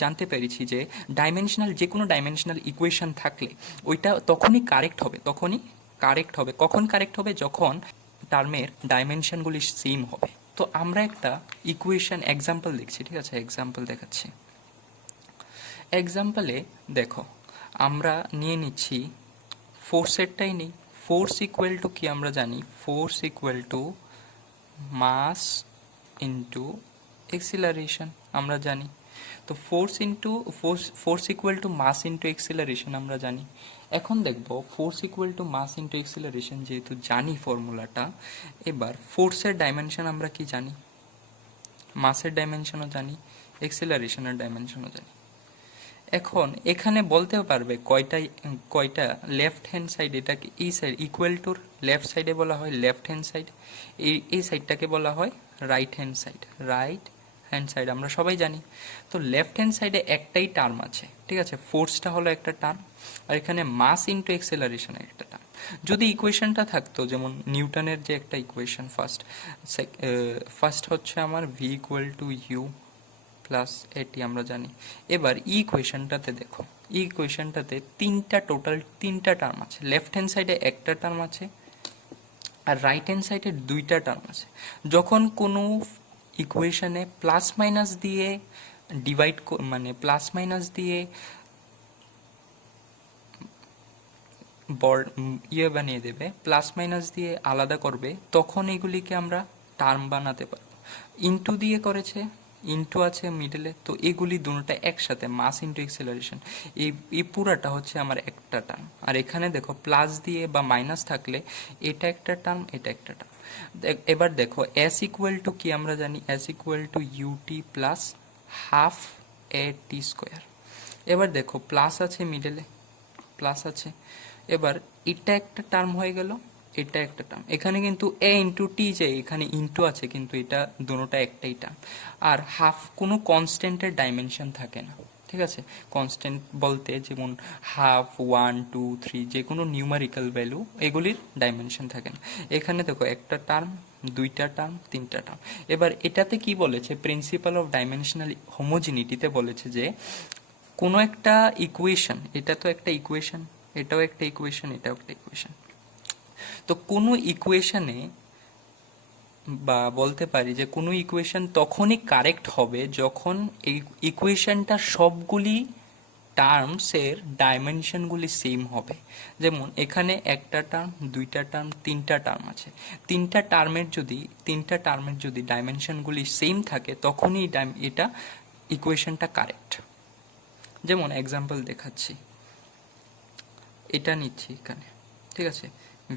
জানতে পেরেছি যে ডাইমেনশনাল, যে কোনো ডাইমেনশনাল ইকুয়েশন থাকলে ওইটা তখনই কারেক্ট হবে, কখন কারেক্ট হবে? যখন টার্মের ডাইমেনশনগুলি সেম হবে। তো আমরা একটা ইকুয়েশন এক্সাম্পল দেখছি। ঠিক আছে, এক্সাম্পল দেখাচ্ছি। এক্সাম্পলে দেখো, আমরা নিয়ে নিচ্ছি ফোর্সেরটাই নেই। ফোর্স ইকুয়াল টু কি আমরা জানি? Force equal to mass into acceleration আমরা জানি। তো force equal to mass into acceleration আমরা জানি। এখন দেখব force equal to mass into acceleration যেহেতু জানি ফর্মুলাটা, এবার ফোর্সের ডাইমেনশন আমরা কি জানি? মাসের ডাইমেনশনও জানি, এক্সিলারেশনের ডাইমেনশনও জানি। এখন এখানে বলতেও পারবে কয়টা লেফট হ্যান্ড সাইড, এটাকে এই সাইড ইকুয়াল টুর লেফট সাইডে বলা হয় লেফট হ্যান্ড সাইড, এই সাইডটাকে বলা হয় রাইট হ্যান্ড সাইড, আমরা সবাই জানি। তো লেফট হ্যান্ড সাইডে একটাই টার্ম আছে। ঠিক আছে, ফোর্সটা হলো একটা টার্ম, আর এখানে মাস ইন্টু এক্সেলারেশনের একটা টার্ম। যদি ইকুয়েশনটা থাকতো যেমন নিউটনের যে একটা ইকুয়েশন, ফার্স্ট হচ্ছে আমার V equal to U plus A T আমরা জানি। এবার ইকুয়েশনটাতে দেখো, ইকুয়েশনটাতে টোটাল তিনটা টার্ম আছে। লেফট হ্যান্ড সাইডে একটা টার্ম আছে, আর রাইট হ্যান্ড সাইডে দুইটা টার্ম আছে। যখন কোনো ইকুয়েশনে প্লাস মাইনাস দিয়ে মানে প্লাস মাইনাস দিয়ে বানিয়ে দেবে, প্লাস মাইনাস দিয়ে আলাদা করবে, তখন এগুলিকে আমরা টার্ম বানাতে পারবো। ইন্টু দিয়ে করেছে, ইন্টু আছে মিডলে, তো এগুলি দুটোটা একসাথে, মাস ইন্টু এক্সেলারেশন, এই পুরাটা হচ্ছে আমার একটা টার্ম। আর এখানে দেখো প্লাস দিয়ে বা মাইনাস থাকলে এটা একটা টার্ম, এটা একটা টার্ম। এবার দেখো এস ইকুয়াল টু কি আমরা জানি? S equal to U T plus half A T square. এবার দেখো প্লাস আছে মিডলে, প্লাস আছে। এবার এটা একটা টার্ম হয়ে গেল, এটা একটা টার্ম। এখানে কিন্তু এ ইন্টু টি, যে এখানে ইন্টু আছে কিন্তু এটা দুটোটা একটাই টার্ম। আর হাফ কোনো কনস্ট্যান্টের ডাইমেনশন থাকে না। ঠিক আছে, কনস্ট্যান্ট বলতে যেমন হাফ, 1, 2, 3 যে কোনো নিউমারিক্যাল ভ্যালু, এগুলির ডাইমেনশন থাকে না। এখানে দেখো একটা টার্ম, দুইটা টার্ম, তিনটা টার্ম। এবার এটাতে কি বলেছে? প্রিন্সিপাল অফ ডাইমেনশনাল হোমোজিনিটিতে বলেছে যে কোনো একটা ইকুয়েশন, এটা তো একটা ইকুয়েশন, এটাও একটা ইকুয়েশন, এটাও একটা ইকুয়েশন। তো কোনো ইকুয়েশনে, বা বলতে পারি যে কোনো ইকুয়েশন তখনই কারেক্ট হবে যখন এই ইকুয়েশনটার সবগুলি টার্মসের ডাইমেনশনগুলি সেম হবে। যেমন এখানে একটা টার্ম, দুইটা টার্ম, তিনটা টার্ম আছে। তিনটা টার্মের যদি ডাইমেনশনগুলি সেম থাকে তখনই এটা ইকুয়েশনটা কারেক্ট। যেমন এক্সাম্পল দেখাচ্ছি, এটা নিচ্ছি এখানে। ঠিক আছে,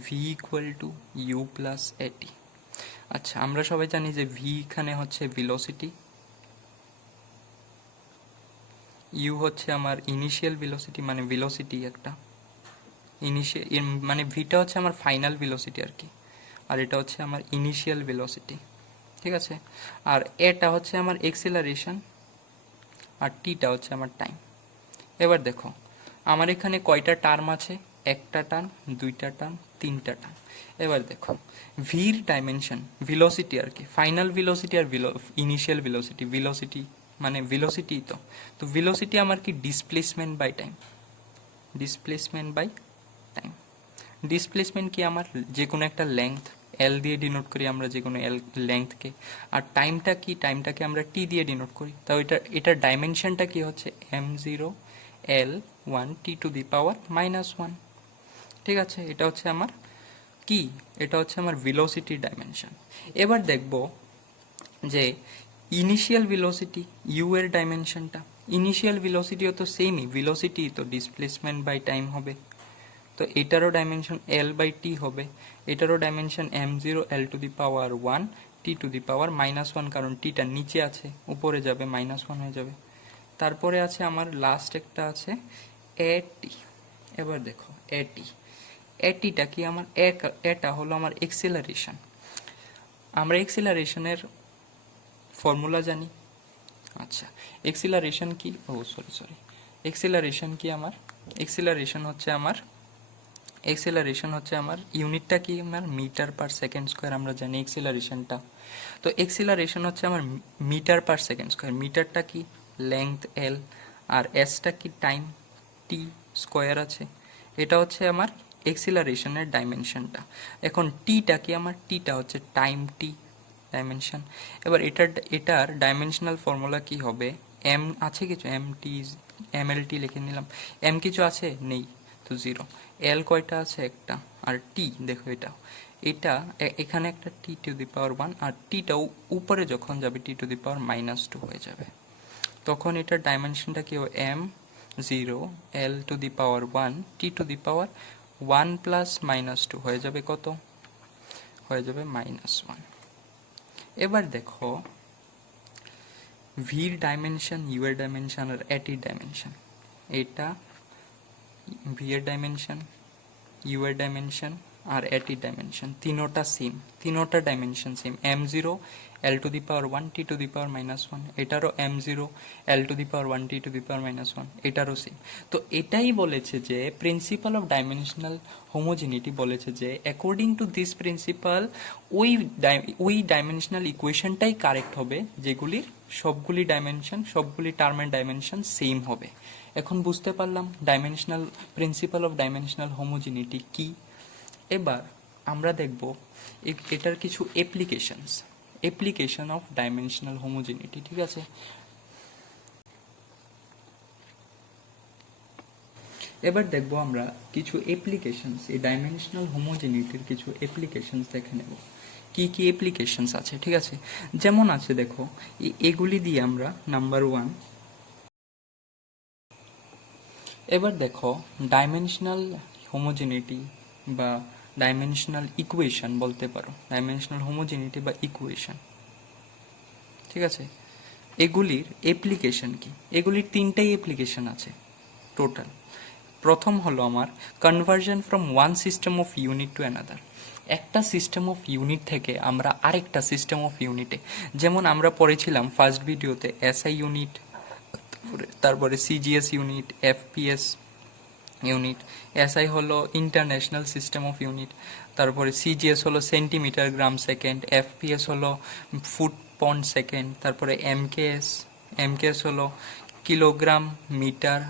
V equal to U plus A T. আচ্ছা, আমরা সবাই জানি যে ভি এখানে হচ্ছে ভেলোসিটি, ইউ হচ্ছে আমার ইনিশিয়াল ভেলোসিটি, মানে ভেলোসিটি একটা ইনিশিয়াল, মানে ভিটা হচ্ছে আমার ফাইনাল ভেলোসিটি আর কি, আর এটা হচ্ছে আমার ইনিশিয়াল ভেলোসিটি, ঠিক আছে। আর এটা হচ্ছে আমার এক্সিলারেশন, আর টিটা হচ্ছে আমার টাইম। এবার দেখো আমার এখানে কয়টা টার্ম আছে, একটা টার্ম, দুইটা টার্ম, তিনটা টার্ম। এবার দেখো ভির ডাইমেনশন, ভেলোসিটি আর কি, ফাইনাল ভেলোসিটি আর ইনিশিয়াল ভেলোসিটি, ভেলোসিটি মানে ভেলোসিটি, তো ভেলোসিটি আমার কি displacement by time, displacement by time. Displacement কি আমার যে কোনো একটা লেংথ, এল দিয়ে ডিনোট করি আমরা যে কোনো এল লেংথকে, আর টাইমটা কি, টাইমটাকে আমরা টি দিয়ে ডিনোট করি। তাও এটার ডাইমেনশনটা কি হচ্ছে m0 l1 t⁻⁻1, ঠিক আছে। এটা হচ্ছে আমার কি, এটা হচ্ছে আমার ভেলোসিটি ডাইমেনশন। এবার দেখব যে ইনিশিয়াল ভেলোসিটি ইউ এর ডাইমেনশনটা, ইনিশিয়াল ভেলোসিটিও তো সেমই, ভেলোসিটি তো ডিসপ্লেসমেন্ট বাই টাইম হবে, তো এটারও ডাইমেনশন এল বাই টি হবে, এটারও ডাইমেনশন m0 l⁻1 t⁻⁻1, কারণ টিটা নিচে আছে, উপরে যাবে -1 হয়ে যাবে। তারপরে আছে আমার লাস্ট একটা আছে এটি। এবার দেখো এটি, এটিটা কি আমার, এটা হলো আমার এক্সিলারেশন। আমরা এক্সিলারেশনের ফর্মুলা জানি। আচ্ছা, এক্সিলারেশন কি, ও সরি, এক্সিলারেশন কি আমার, এক্সিলারেশন হচ্ছে আমার ইউনিটটা কি আমার মিটার পার সেকেন্ড স্কোয়ার, আমরা জানি এক্সিলারেশনটা। তো এক্সিলারেশন হচ্ছে আমার মিটার পার সেকেন্ড স্কোয়ার, মিটারটা কি লেংথ এল, আর এসটা কি টাইম টি স্কোয়ার আছে, এটা হচ্ছে আমার এক্সিলারেশনের ডাইমেনশনটা। এখন টিটা কি আমার, টিটা হচ্ছে টাইম টি ডাইমেনশন। এবার এটার ডাইমেনশনাল ফর্মুলা কি হবে, এম আছে কিছু, এম এল টি লিখে নিলাম, এম কিছু আছে নেই, তো 0, এল কয়টা আছে একটা, আর টি দেখো এটা এখানে একটা t⁻1, আর টিটাও উপরে যখন যাবে t⁻⁻2 হয়ে যাবে, তখন এটার ডাইমেনশনটা কি হবে m0 l⁻1 t⁻1 প্লাস -2 হয়ে যাবে কত, হয়ে যাবে -1। এবার দেখো ভির ডাইমেনশন, ইউ এর ডাইমেনশন আর এটির ডাইমেনশন, এটা ভি এর ডাইমেনশন, ইউ এর ডাইমেনশন আর এটির ডাইমেনশন তিনোটা সেম, তিনোটা dimension same, m0 l⁻1 t⁻⁻1, এটারও m0 l⁻1 t⁻⁻1, এটারও সেম। তো এটাই বলেছে যে প্রিন্সিপাল অফ ডাইমেনশনাল হোমোজেনিটি বলেছে যে অ্যাকর্ডিং টু দিস প্রিন্সিপাল ওই ডাইমেনশনাল ইকুয়েশনটাই কারেক্ট হবে যেগুলির সবগুলি ডাইমেনশন, সবগুলি টার্মের ডাইমেনশন সেম হবে। এখন বুঝতে পারলাম dimensional principal of dimensional homogeneity কি। এবার আমরা দেখব এটার কিছু অ্যাপ্লিকেশন অফ ডাইমেনশনাল হোমোজেনিটি, ঠিক আছে। এবার দেখব আমরা কিছু অ্যাপ্লিকেশনস, এই ডাইমেনশনাল হোমোজেনিটির কিছু অ্যাপ্লিকেশনস দেখে নেব, কি কি অ্যাপ্লিকেশনস আছে, ঠিক আছে। যেমন আছে দেখো এগুলি দিয়ে আমরা নাম্বার 1, এবার দেখো ডাইমেনশনাল হোমোজেনিটি বা ডাইমেনশনাল ইকুয়েশন বলতে পারো, ডাইমেনশনাল হোমোজেনিটি বা ইকুয়েশন, ঠিক আছে। এগুলির অ্যাপ্লিকেশন কি, এগুলির তিনটাই অ্যাপ্লিকেশন আছে টোটাল। প্রথম হলো আমার conversion from one system of unit to another, একটা সিস্টেম অফ ইউনিট থেকে আমরা আরেকটা সিস্টেম অফ ইউনিটে, যেমন আমরা পড়েছিলাম ফার্স্ট ভিডিওতে এসআই ইউনিট, তারপরে CGS unit, FPS unit, SI হলো ইন্টারন্যাশনাল সিস্টেম অফ ইউনিট, তারপরে সিজিএস হলো সেন্টিমিটার গ্রাম সেকেন্ড, এফপিএস হলো ফুট পন্ড সেকেন্ড, তারপরে এমকেএস হলো kilogram metre,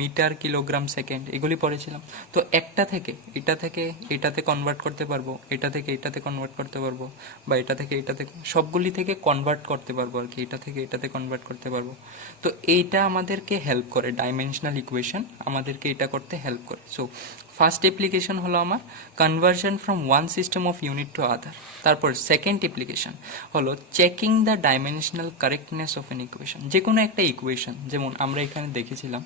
metre kilogram second, এগুলি পড়েছিলাম। তো একটা থেকে এটাতে কনভার্ট করতে পারবো, এটা থেকে এটাতে কনভার্ট করতে পারবো, বা এটা থেকে এটাতে, সবগুলি থেকে কনভার্ট করতে পারবো আর কি, এটা থেকে এটাতে কনভার্ট করতে পারবো। তো এইটা আমাদেরকে হেল্প করে, ডাইমেনশনাল ইকুয়েশন আমাদেরকে এটা করতে হেল্প করে। সো ফার্স্ট অ্যাপ্লিকেশন হলো আমার conversion from one system of unit to other. তারপর সেকেন্ড অ্যাপ্লিকেশন হলো checking the dimensional correctness of an equation, যে কোনো একটা ইকুয়েশন, যেমন আমরা এখানে দেখেছিলাম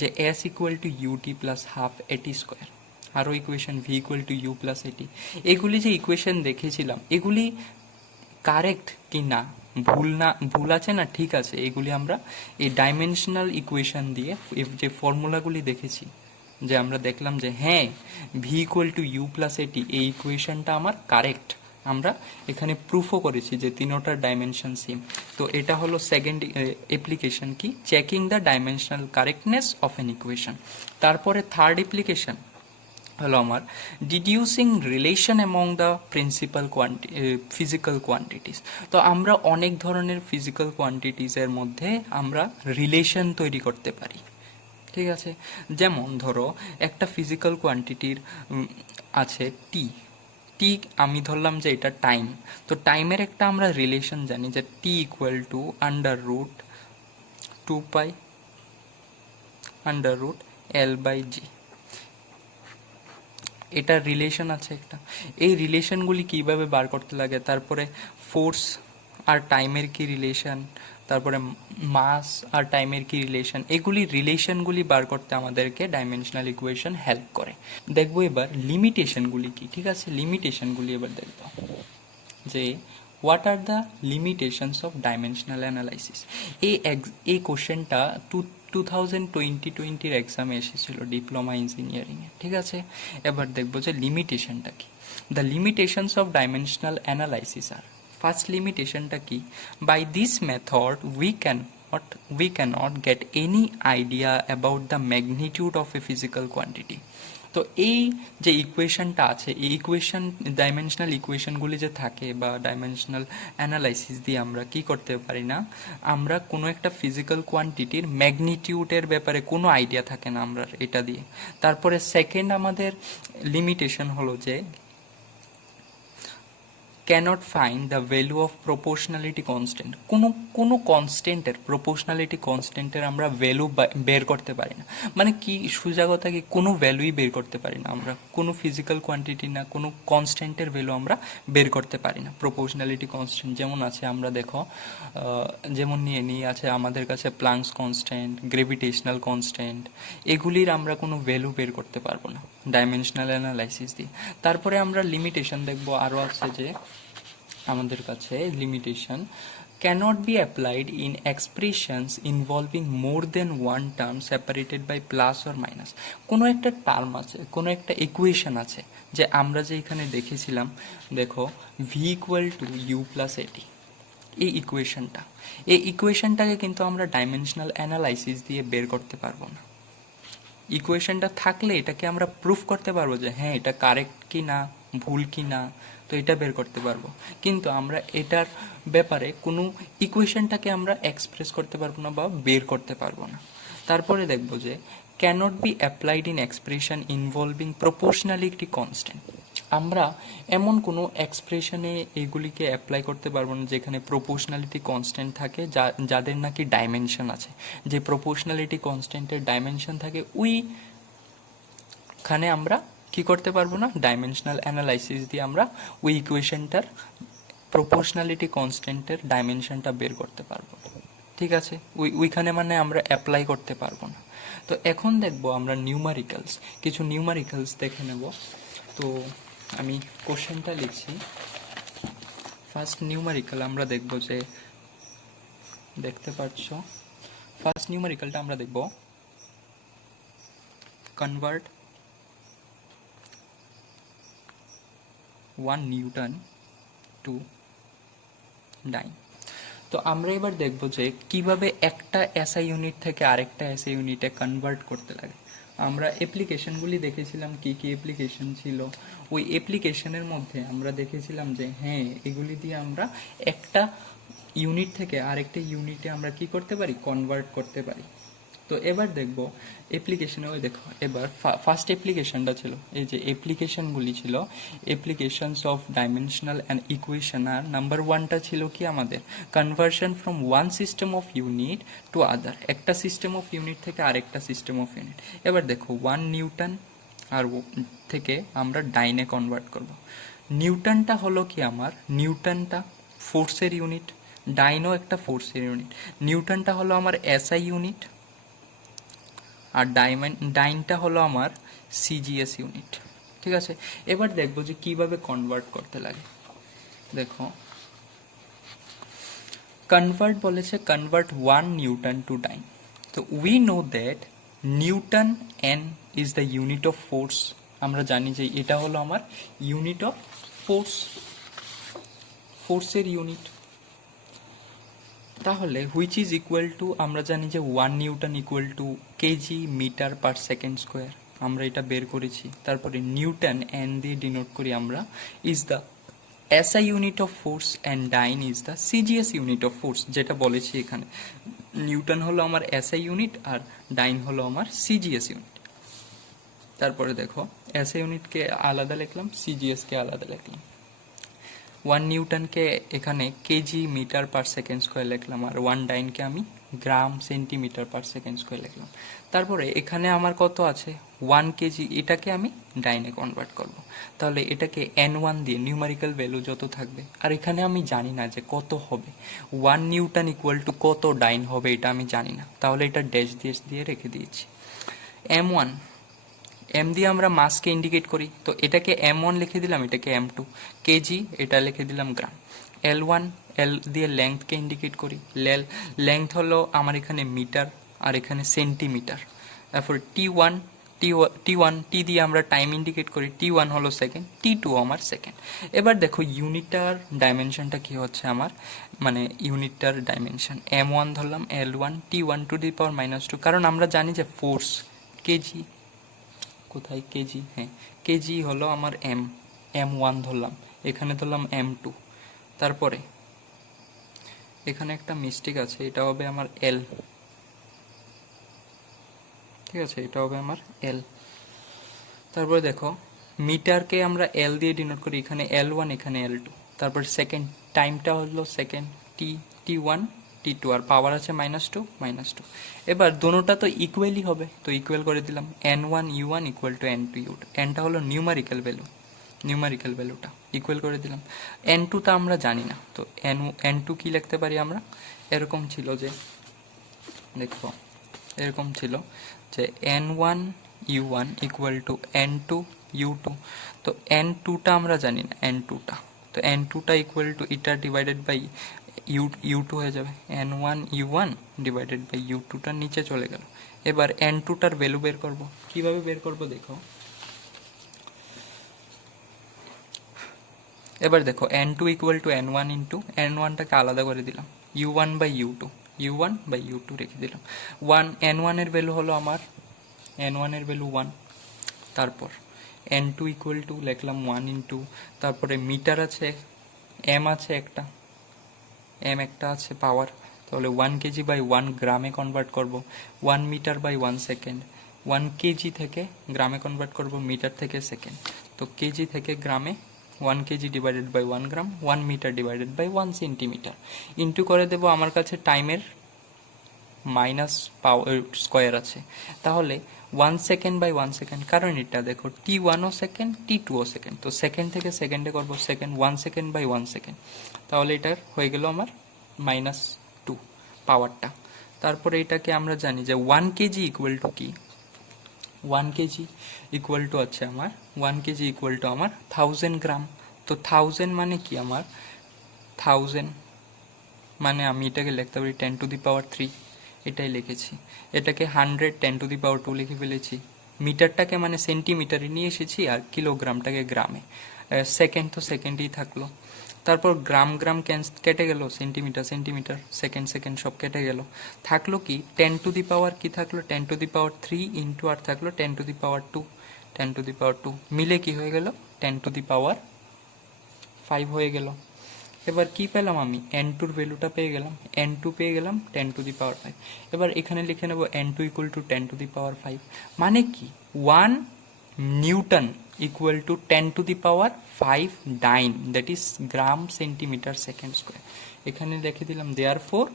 যে S equal to U T plus half A T square, আরও equation V equal to U plus A T, এগুলি যে ইকুয়েশন দেখেছিলাম এগুলি কারেক্ট কি না, ভুল আছে না ঠিক আছে, এগুলি আমরা এই ডাইমেনশনাল ইকুয়েশন দিয়ে যে ফর্মুলাগুলি দেখেছি, যে আমরা দেখলাম যে হ্যাঁ V equal to U plus A T, এই ইকুয়েশনটা আমার কারেক্ট, আমরা এখানে প্রুফও করেছি যে তিনোটার ডাইমেনশন সেম। তো এটা হলো সেকেন্ড অ্যাপ্লিকেশন, কি checking the dimensional correctness of an equation. তারপরে থার্ড অ্যাপ্লিকেশন হলো আমার deducing relation among the principal physical quantities. তো আমরা অনেক ধরনের ফিজিক্যাল কোয়ান্টিটিসের মধ্যে আমরা রিলেশন তৈরি করতে পারি, ঠিক আছে। যেমন ধরো একটা ফিজিক্যাল কোয়ান্টিটির আছে টি, টি আমি ধরলাম যে এটা টাইম, তো টাইমের একটা আমরা রিলেশন জানি যে টি ইকুয়াল টু √2π √L/g, এটা রিলেশন আছে একটা। এই রিলেশনগুলি কিভাবে বার করতে লাগে, তারপরে ফোর্স আর টাইমের কি রিলেশন, তারপরে মাস আর টাইমের কি রিলেশন, এগুলি রিলেশনগুলি বার করতে আমাদেরকে ডাইমেনশনাল ইকুয়েশন হেল্প করে। দেখবো এবার লিমিটেশনগুলি কি, ঠিক আছে, লিমিটেশনগুলি এবার দেখবো যে what are the limitations of dimensional analysis. এই কোশ্চেনটা 2020-20 এক্সামে এসেছিল ডিপ্লোমা ইঞ্জিনিয়ারিংয়ে, ঠিক আছে। এবার দেখবো যে লিমিটেশনটা কি। The limitations of dimensional analysis আর, ফার্স্ট লিমিটেশনটা কি, by this method we cannot get any idea about the magnitude of a physical quantity. তো এই যে ইকুয়েশনটা আছে, এই ইকুয়েশন ডাইমেনশনাল ইকুয়েশনগুলি যে থাকে বা ডাইমেনশনাল অ্যানালাইসিস দিয়ে আমরা কি করতে পারি না, আমরা কোনো একটা ফিজিক্যাল কোয়ান্টিটির ম্যাগনিটিউডের ব্যাপারে কোনো আইডিয়া থাকে না আমরা এটা দিয়ে। তারপরে সেকেন্ড আমাদের লিমিটেশন হলো যে cannot find the value of proportionality constant, কোনো কনস্ট্যান্টের প্রপোর্শনালিটি কনস্ট্যান্টের আমরা ভ্যালু বের করতে পারি না। মানে কি সোজা কথা কি, কোনো ভ্যালুই বের করতে পারি না আমরা, কোনো ফিজিক্যাল কোয়ান্টিটি না কোনো কনস্ট্যান্টের ভ্যালু আমরা বের করতে পারি না। প্রপোর্শনালিটি কনস্ট্যান্ট যেমন আছে, আমরা দেখো যেমন নিয়ে আছে আমাদের কাছে প্লাঙ্কস কনস্ট্যান্ট, গ্রেভিটেশনাল কনস্ট্যান্ট, এগুলির আমরা কোনো ভ্যালু বের করতে পারবো না ডাইমেনশনাল অ্যানালাইসিস দিয়ে। তারপরে আমরা লিমিটেশন দেখবো, আরও আছে যে আমাদের কাছে limitation cannot be applied in expressions involving more than one term separated by plus or minus। কোনো একটা টার্ম আছে, কোনো একটা ইকুয়েশন আছে, যে আমরা যে এখানে দেখেছিলাম, দেখো V equal to U plus A T, এই ইকুয়েশনটাকে কিন্তু আমরা ডাইমেনশনাল অ্যানালাইসিস দিয়ে বের করতে পারবো না। ইকুয়েশনটা থাকলে এটাকে আমরা প্রুফ করতে পারবো যে হ্যাঁ এটা কারেক্ট কি না, ভুল কি না, তো এটা বের করতে পারবো। কিন্তু আমরা এটার ব্যাপারে কোনো ইকুয়েশনটাকে আমরা এক্সপ্রেস করতে পারবো না বা বের করতে পারবো না। তারপরে দেখবো যে cannot be applied in expression involving proportionality constant. আমরা এমন কোনো এক্সপ্রেশনে এগুলিকে অ্যাপ্লাই করতে পারবো না যেখানে প্রপোর্শনালিটি কনস্ট্যান্ট থাকে, যাদের নাকি ডাইমেনশন আছে। যে প্রপোর্শনালিটি কনস্ট্যান্টের ডাইমেনশন থাকে ওইখানে আমরা কি করতে পারবো না, ডাইমেনশনাল অ্যানালাইসিস দিয়ে আমরা ওই ইকুয়েশনটার প্রপোর্শনালিটি কনস্ট্যান্টের ডাইমেনশনটা বের করতে পারবো, ঠিক আছে। ওইখানে মানে আমরা অ্যাপ্লাই করতে পারবো না। তো এখন দেখবো আমরা কিছু নিউমারিক্যালস দেখে নেব। তো আমি কোশ্চেনটা লিখছি। ফার্স্ট নিউমারিক্যাল আমরা দেখব যে, দেখতে পাচ্ছ ফার্স্ট নিউমারিক্যালটা আমরা দেখব কনভার্ট 1 নিউটন টু ডাইন। তো আমরা এবার দেখব যে কিভাবে একটা এসআই ইউনিট থেকে আরেকটা এসআই ইউনিটে কনভার্ট করতে লাগে। আমরা অ্যাপ্লিকেশনগুলি দেখেছিলাম, কি কি অ্যাপ্লিকেশন ছিল। ওই অ্যাপ্লিকেশনের মধ্যে আমরা দেখেছিলাম যে হ্যাঁ এগুলি দিয়ে আমরা একটা ইউনিট থেকে আরেকটা ইউনিটে আমরা কি করতে পারি, কনভার্ট করতে পারি। তো এবার দেখব অ্যাপ্লিকেশনে, ওই দেখো এবার ফার্স্ট অ্যাপ্লিকেশনটা ছিল, এই যে অ্যাপ্লিকেশনগুলি ছিল applications of dimensional and equation. আর নাম্বার 1টা ছিল কি আমাদের conversion from one system of unit to other, একটা সিস্টেম অফ ইউনিট থেকে আরেকটা সিস্টেম অফ ইউনিট। এবার দেখো 1 নিউটন আর থেকে আমরা ডাইনে কনভার্ট করব। নিউটনটা হলো কি আমার, নিউটনটা ফোর্সের ইউনিট, ডাইনও একটা ফোর্সের ইউনিট। নিউটনটা হলো আমার এসআই ইউনিট আর ডাইনটা হলো আমার সিজিএস ইউনিট, ঠিক আছে। এবার দেখবো যে কিভাবে কনভার্ট করতে লাগে। দেখো কনভার্ট বলেছে কনভার্ট 1 নিউটন টু ডাইন। তো we know that newton N is the unit of force. আমরা জানি যে এটা হলো আমার ইউনিট অফ ফোর্স, ফোর্সের ইউনিট। তাহলে হুইচ ইজ ইকুয়াল টু, আমরা জানি যে 1 newton equal to KG metre per second square, আমরা এটা বের করেছি। তারপরে নিউটন এন দিয়ে ডিনোট করি আমরা, is the SI unit of force and dyne is the CGS unit of force, যেটা বলেছি এখানে। নিউটন হলো আমার এসআই ইউনিট আর ডাইন হলো আমার সিজিএস ইউনিট। তারপরে দেখো এসআই ইউনিটকে আলাদা লিখলাম, সিজিএসকে আলাদা লিখলাম। 1 নিউটনকে এখানে KG metre per second square লিখলাম, আর 1 ডাইনকে আমি gram centimetre per second square লিখলাম। তারপরে এখানে আমার কত আছে 1 কেজি, এটাকে আমি ডাইনে কনভার্ট করব। তাহলে এটাকে N1 দিয়ে নিউমারিক্যাল ভ্যালু যত থাকবে, আর এখানে আমি জানি না যে কত হবে 1 নিউটন ইকুয়াল টু কত ডাইন হবে, এটা আমি জানি না। তাহলে এটা ড্যাশ দিয়ে রেখে দিয়েছি। M1, এম দিয়ে আমরা মাসকে ইন্ডিকেট করি, তো এটাকে M1 লিখে দিলাম, এটাকে M2। কেজি এটা লিখে দিলাম গ্রাম। L1, এল দিয়ে লেংথকে ইন্ডিকেট করি, লেংথ হলো আমার এখানে মিটার আর এখানে সেন্টিমিটার। তারপর T1, টি দিয়ে আমরা টাইম ইন্ডিকেট করি, T1 হলো সেকেন্ড, T2 আমার সেকেন্ড। এবার দেখো ইউনিটটার ডাইমেনশনটা কি হচ্ছে আমার, মানে ইউনিটটার ডাইমেনশন M1 ধরলাম, L1, T1 two the power -2, কারণ আমরা জানি যে ফোর্স কেজি, কোথায় কেজি, হ্যাঁ কেজি হলো আমার M1 ধরলাম, এখানে ধরলাম M2। তারপরে এখানে একটা মিস্টেক আছে, এটা হবে আমার L, ঠিক আছে, এটা হবে আমার L। তারপরে দেখো মিটারকে আমরা L দিয়ে ডিনোট করি, এখানে L1 এখানে L2। তারপর সেকেন্ড, টাইমটা হলো সেকেন্ড T1 T2, আর পাওয়ার আছে -2। এবার দোনোটা তো ইকুয়ালই হবে, তো ইকুয়াল করে দিলাম N1 U1 equal to N2 U2। এনটা হলো নিউমারিক্যাল ভ্যালুটা ইকুয়াল করে দিলাম। N2 টা আমরা জানি না, তো N2 কি লিখতে পারি আমরা, এরকম ছিল যে, দেখো এরকম ছিল যে N1 U1 equal to N2 U2। তো N2 টা আমরা জানি না, N2 টা, তো N2 টা ইকুয়াল টু এটা ডিভাইডেড বাই U2 হয়ে যাবে, N1 U1 divided by U2 টা নিচে চলে গেল। এবার N2 টার ভ্যালু বের করব, কিভাবে বের করব দেখো। এবার দেখো N2 equal two N1 into N1টাকে আলাদা করে দিলাম, U1 বাই U2 রেখে দিলাম। N1 এর ভ্যালু হলো আমার, N1 এর ভ্যালু 1। তারপর N2 ইকুয়াল টু লিখলাম 1 ইন্টু, তারপরে মিটার আছে, M আছে একটা, M একটা আছে পাওয়ার, তাহলে 1 কেজি বাই 1 গ্রামে কনভার্ট করব। 1 মিটার বাই 1 সেকেন্ড, 1 কেজি থেকে গ্রামে কনভার্ট করব, মিটার থেকে সেকেন্ড। তো কেজি থেকে গ্রামে 1 KG divided by 1 gram, 1 metre divided by 1 centimetre. Into করে দেব আমার কাছে টাইমের মাইনাস পাওয়ার স্কোয়ার আছে, তাহলে 1 সেকেন্ড বাই 1 সেকেন্ড, কারণ এটা দেখো T1ও সেকেন্ড T2ও সেকেন্ড, তো সেকেন্ড থেকে সেকেন্ডে করবো সেকেন্ড, 1 সেকেন্ড বাই 1 সেকেন্ড, তাহলে এটার হয়ে গেল আমার -2 পাওয়ারটা। তারপরে এটাকে আমরা জানি যে 1 কেজি ইকুয়াল টু কি, 1 কেজি ইকুয়াল টু আছে আমার, 1 কেজি ইকুয়াল টু আমার 1000 গ্রাম। তো 1000 মানে কি আমার, 1000 মানে আমি এটাকে লিখতে পারি 10 টু দি পাওয়ার 3, এটাই লিখেছি। এটাকে 100 10 টু দি পাওয়ার 2 লিখে ফেলেছি। মিটারটাকে মানে সেন্টিমিটারে নিয়ে এসেছি, আর কিলোগ্রামটাকে গ্রামে। সেকেন্ড তো সেকেন্ডই থাকলো। তারপর গ্রাম কেটে গেল, সেন্টিমিটার সেকেন্ড সব কেটে গেল। থাকলো কি 10 টু দি পাওয়ার, কি থাকলো 10 টু দি পাওয়ার 3 ইন্টু, আর থাকলো 10 to the power 2, 10 to the power 2 মিলে কি হয়ে গেল 10 টু দি পাওয়ার 5 হয়ে গেল। এবার কি পেলাম আমি, N2 এর ভ্যালুটা পেয়ে গেলাম, N2 পেয়ে গেলাম 10 টু দি পাওয়ার 5। এবার এখানে লিখে নেব N2 equal to 10 to the power 5, মানে কি 1 newton equal to 10 to the power 5 dyne, that is gram centimetre second square. এখানে লিখে দিলাম therefore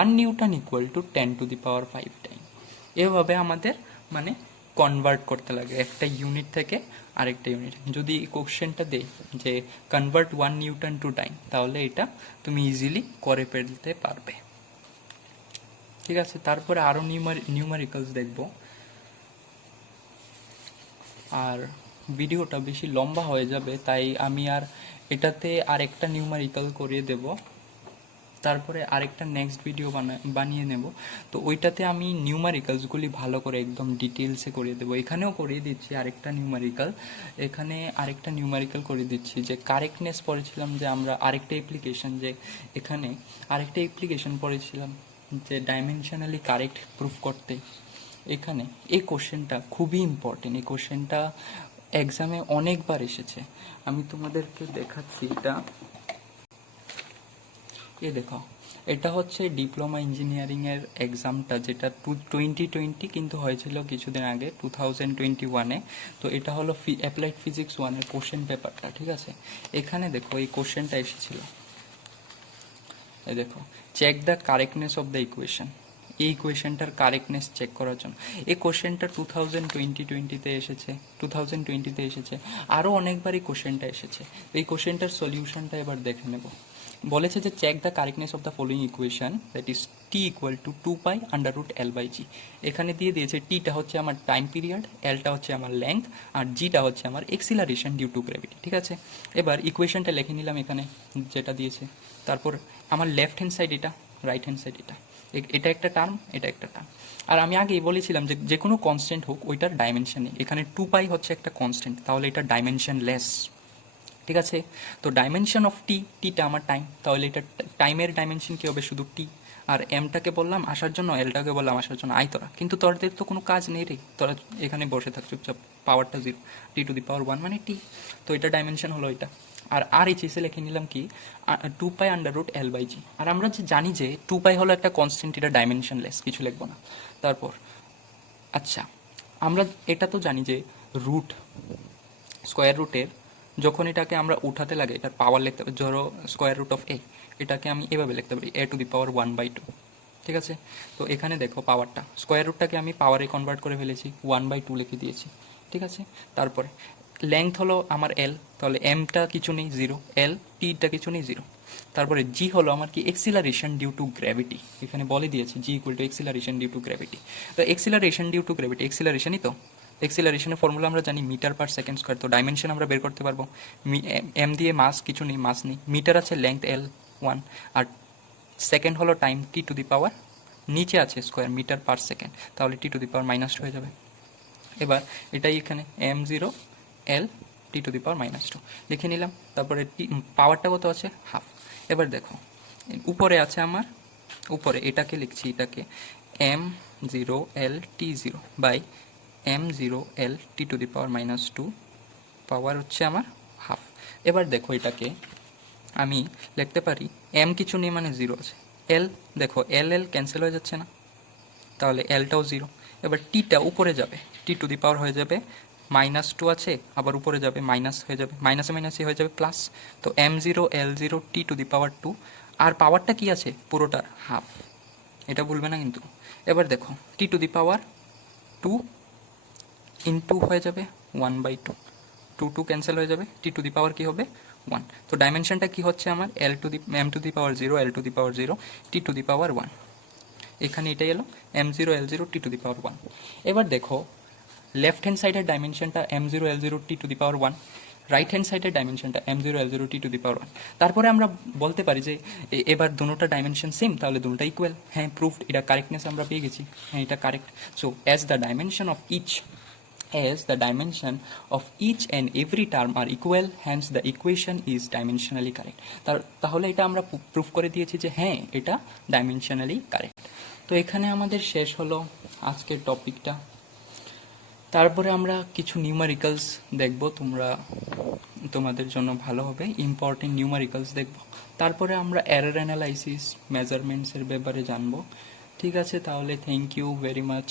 1 newton equal to 10 to the power 5 dyne. এভাবে আমাদের মানে কনভার্ট করতে লাগে একটা ইউনিট থেকে আরেকটা ইউনিট। যদি কোশ্চেনটা দেয় যে কনভার্ট 1 নিউটন টু ডাইন, তাহলে এটা তুমি ইজিলি করে ফেলতে পারবে, ঠিক আছে। তারপরে আরও নিউমারিক্যালস দেখব, আর ভিডিওটা বেশি লম্বা হয়ে যাবে, তাই আমি আর এটাতে আর একটা নিউমারিক্যাল করিয়ে দেব। তারপরে আরেকটা নেক্সট ভিডিও বানিয়ে নেব, তো ওইটাতে আমি নিউমারিক্যালসগুলি ভালো করে একদম ডিটেলসে করিয়ে দেবো। এখানেও করিয়ে দিচ্ছি আরেকটা নিউমারিক্যাল, এখানে আরেকটা নিউমারিক্যাল করে দিচ্ছি যে কারেক্টনেস পড়েছিলাম, যে আমরা আরেকটা অ্যাপ্লিকেশন, যে এখানে আরেকটা অ্যাপ্লিকেশন পড়েছিলাম যে ডাইমেনশনালি কারেক্ট প্রুফ করতে। এখানে এই কোশ্চেনটা খুবই ইম্পর্টেন্ট, এই কোশ্চেনটা এক্সামে অনেকবার এসেছে। আমি তোমাদেরকে দেখাচ্ছি এটা, এ দেখো, এটা হচ্ছে ডিপ্লোমা ইঞ্জিনিয়ারিংয়ের এক্সামটা, যেটা 2020 কিন্তু হয়েছিল কিছুদিন আগে 2021-এ। তো এটা হলো অ্যাপ্লাইড ফিজিক্স 1-এর কোশ্চেন পেপারটা, ঠিক আছে। এখানে দেখো এই কোশ্চেনটা এসেছিল, এই দেখো, check the correctness of the equation. এই ইকুয়েশনটার কারেক্টনেস চেক করার জন্য এই কোশ্চেনটা 2020-তে এসেছে, 2020-তে এসেছে, আরও অনেকবারই কোশ্চেনটা এসেছে। এই কোশ্চেনটার সলিউশনটা এবার দেখে নেব। বলেছে যে check the correctness of the following equation, that is T equal to 2π√L/g। এখানে দিয়ে দিয়েছে টিটা হচ্ছে আমার টাইম পিরিয়ড, এলটা হচ্ছে আমার লেংথ, আর জিটা হচ্ছে আমার এক্সিলারেশন ডিউ টু গ্র্যাভিটি, ঠিক আছে। এবার ইকুয়েশনটা লিখে নিলাম এখানে যেটা দিয়েছে। তারপর আমার লেফট হ্যান্ড সাইড এটা, রাইট হ্যান্ড সাইড এটা, এটা একটা টার্ম, এটা একটা টার্ম। আর আমি আগেই বলেছিলাম যে যে কোনো কনস্ট্যান্ট হোক ওইটার ডাইমেনশন নেই। এখানে 2π হচ্ছে একটা কনস্ট্যান্ট, তাহলে এটা ডাইমেনশনলেস, ঠিক আছে। তো ডাইমেনশন অফ টিটা আমার টাইম, তাহলে এটা টাইমের ডাইমেনশন কী হবে, শুধু টি। আর এমটাকে বললাম আসার জন্য, এলটাকে বললাম আসার জন্য, তোরা কিন্তু তোদের তো কোনো কাজ নেই রে, তোরা এখানে বসে থাক চুপচাপ, পাওয়ারটা 0, t⁻1 মানে টি। তো এটা ডাইমেনশন হলো এটা। আর এইচএসে লিখে নিলাম কি 2π√L/g। আর আমরা যে জানি যে 2π হলো একটা কনস্ট্যান্ট, এটা ডাইমেনশনলেস, কিছু লিখবো না। তারপর আচ্ছা, আমরা এটা তো জানি যে রুট, স্কোয়ার রুটের যখন এটাকে আমরা উঠাতে লাগে এটার পাওয়ার লিখতে হবে, ধরো √a, এটাকে আমি এভাবে লিখতে পারি a⁻1/2, ঠিক আছে। তো এখানে দেখো পাওয়ারটা, স্কোয়ার রুটটাকে আমি পাওয়ারে কনভার্ট করে ফেলেছি, 1/2 লিখে দিয়েছি, ঠিক আছে। তারপরে লেংথ হলো আমার এল, তাহলে এমটা কিছু নেই 0, এল টিটা কিছু নেই 0। তারপরে জি হলো আমার কি এক্সিলারেশন ডিউ টু গ্র্যাভিটি, এখানে বলে দিয়েছে G equal to acceleration due to gravity. তো এক্সিলারেশন ডিউ টু গ্র্যাভিটি, এক্সিলারেশনই তো, এক্সিলারেশনের ফর্মুলা আমরা জানি মিটার/সেকেন্ড স্কোয়ার। তো ডাইমেনশন আমরা বের করতে পারবো, এম দিয়ে মাস কিছু নেই, মাস নেই, মিটার আছে লেংথ L1, আর সেকেন্ড হলো টাইম t⁻, নিচে আছে স্কোয়ার মিটার/সেকেন্ড, তাহলে t⁻2 হয়ে যাবে। এবার এটাই এখানে m0L t⁻2 লিখে নিলাম। তারপরে পাওয়ারটা কত আছে, হাফ। এবার দেখো উপরে আছে আমার, উপরে এটাকে লিখছি, এটাকে m0L t0/m0L t⁻2, পাওয়ার হচ্ছে আমার হাফ। এবার দেখো এটাকে আমি লিখতে পারি এম কিছু নেই মানে 0 আছে, এল দেখো এল ক্যান্সেল হয়ে যাচ্ছে না, তাহলে এলটাও 0। এবার টিটা উপরে যাবে, t⁻ হয়ে যাবে -2 আছে, আবার উপরে যাবে মাইনাস হয়ে যাবে, মাইনাসে মাইনাসে হয়ে যাবে প্লাস। তো m0L0 t⁻2, আর পাওয়ারটা কি আছে পুরোটার হাফ, এটা ভুলবে না কিন্তু। এবার দেখো t⁻2 ইন্টু হয়ে যাবে 1/2, 2 ক্যান্সেল হয়ে যাবে, t⁻ কি হবে 1। তো ডাইমেনশনটা কি হচ্ছে আমার m⁻0 L⁻0 t⁻1, এখানে এটাই এলো m0L0 t⁻1। এবার দেখো লেফট হ্যান্ড সাইডের ডাইমেনশনটা m0L0 t⁻1, রাইট হ্যান্ড সাইডের ডাইমেনশনটা m0L0 t⁻1। তারপরে আমরা বলতে পারি যে এবার দুটোটা ডাইমেনশন সেম, তাহলে দুটোটা ইকুয়াল। হ্যাঁ প্রুফড, এটা কারেক্টনেস আমরা পেয়ে গেছি, হ্যাঁ এটা correct. So as the dimension of each as the dimension of each and every term are equal, hence the equation is dimensionally correct। তাহলে এটা আমরা প্রুফ করে দিয়েছি যে হ্যাঁ এটা ডাইমেনশনালি কারেক্ট। তো এখানে আমাদের শেষ হলো আজকের টপিকটা। তারপরে আমরা কিছু নিউমারিক্যালস দেখব, তোমাদের জন্য ভালো হবে, ইম্পর্টেন্ট নিউমারিক্যালস দেখব। তারপরে আমরা এরর অ্যানালাইসিস, মেজারমেন্টসের ব্যাপারে জানবো। ঠিক আছে, তাহলে থ্যাংক ইউ ভেরি মাচ।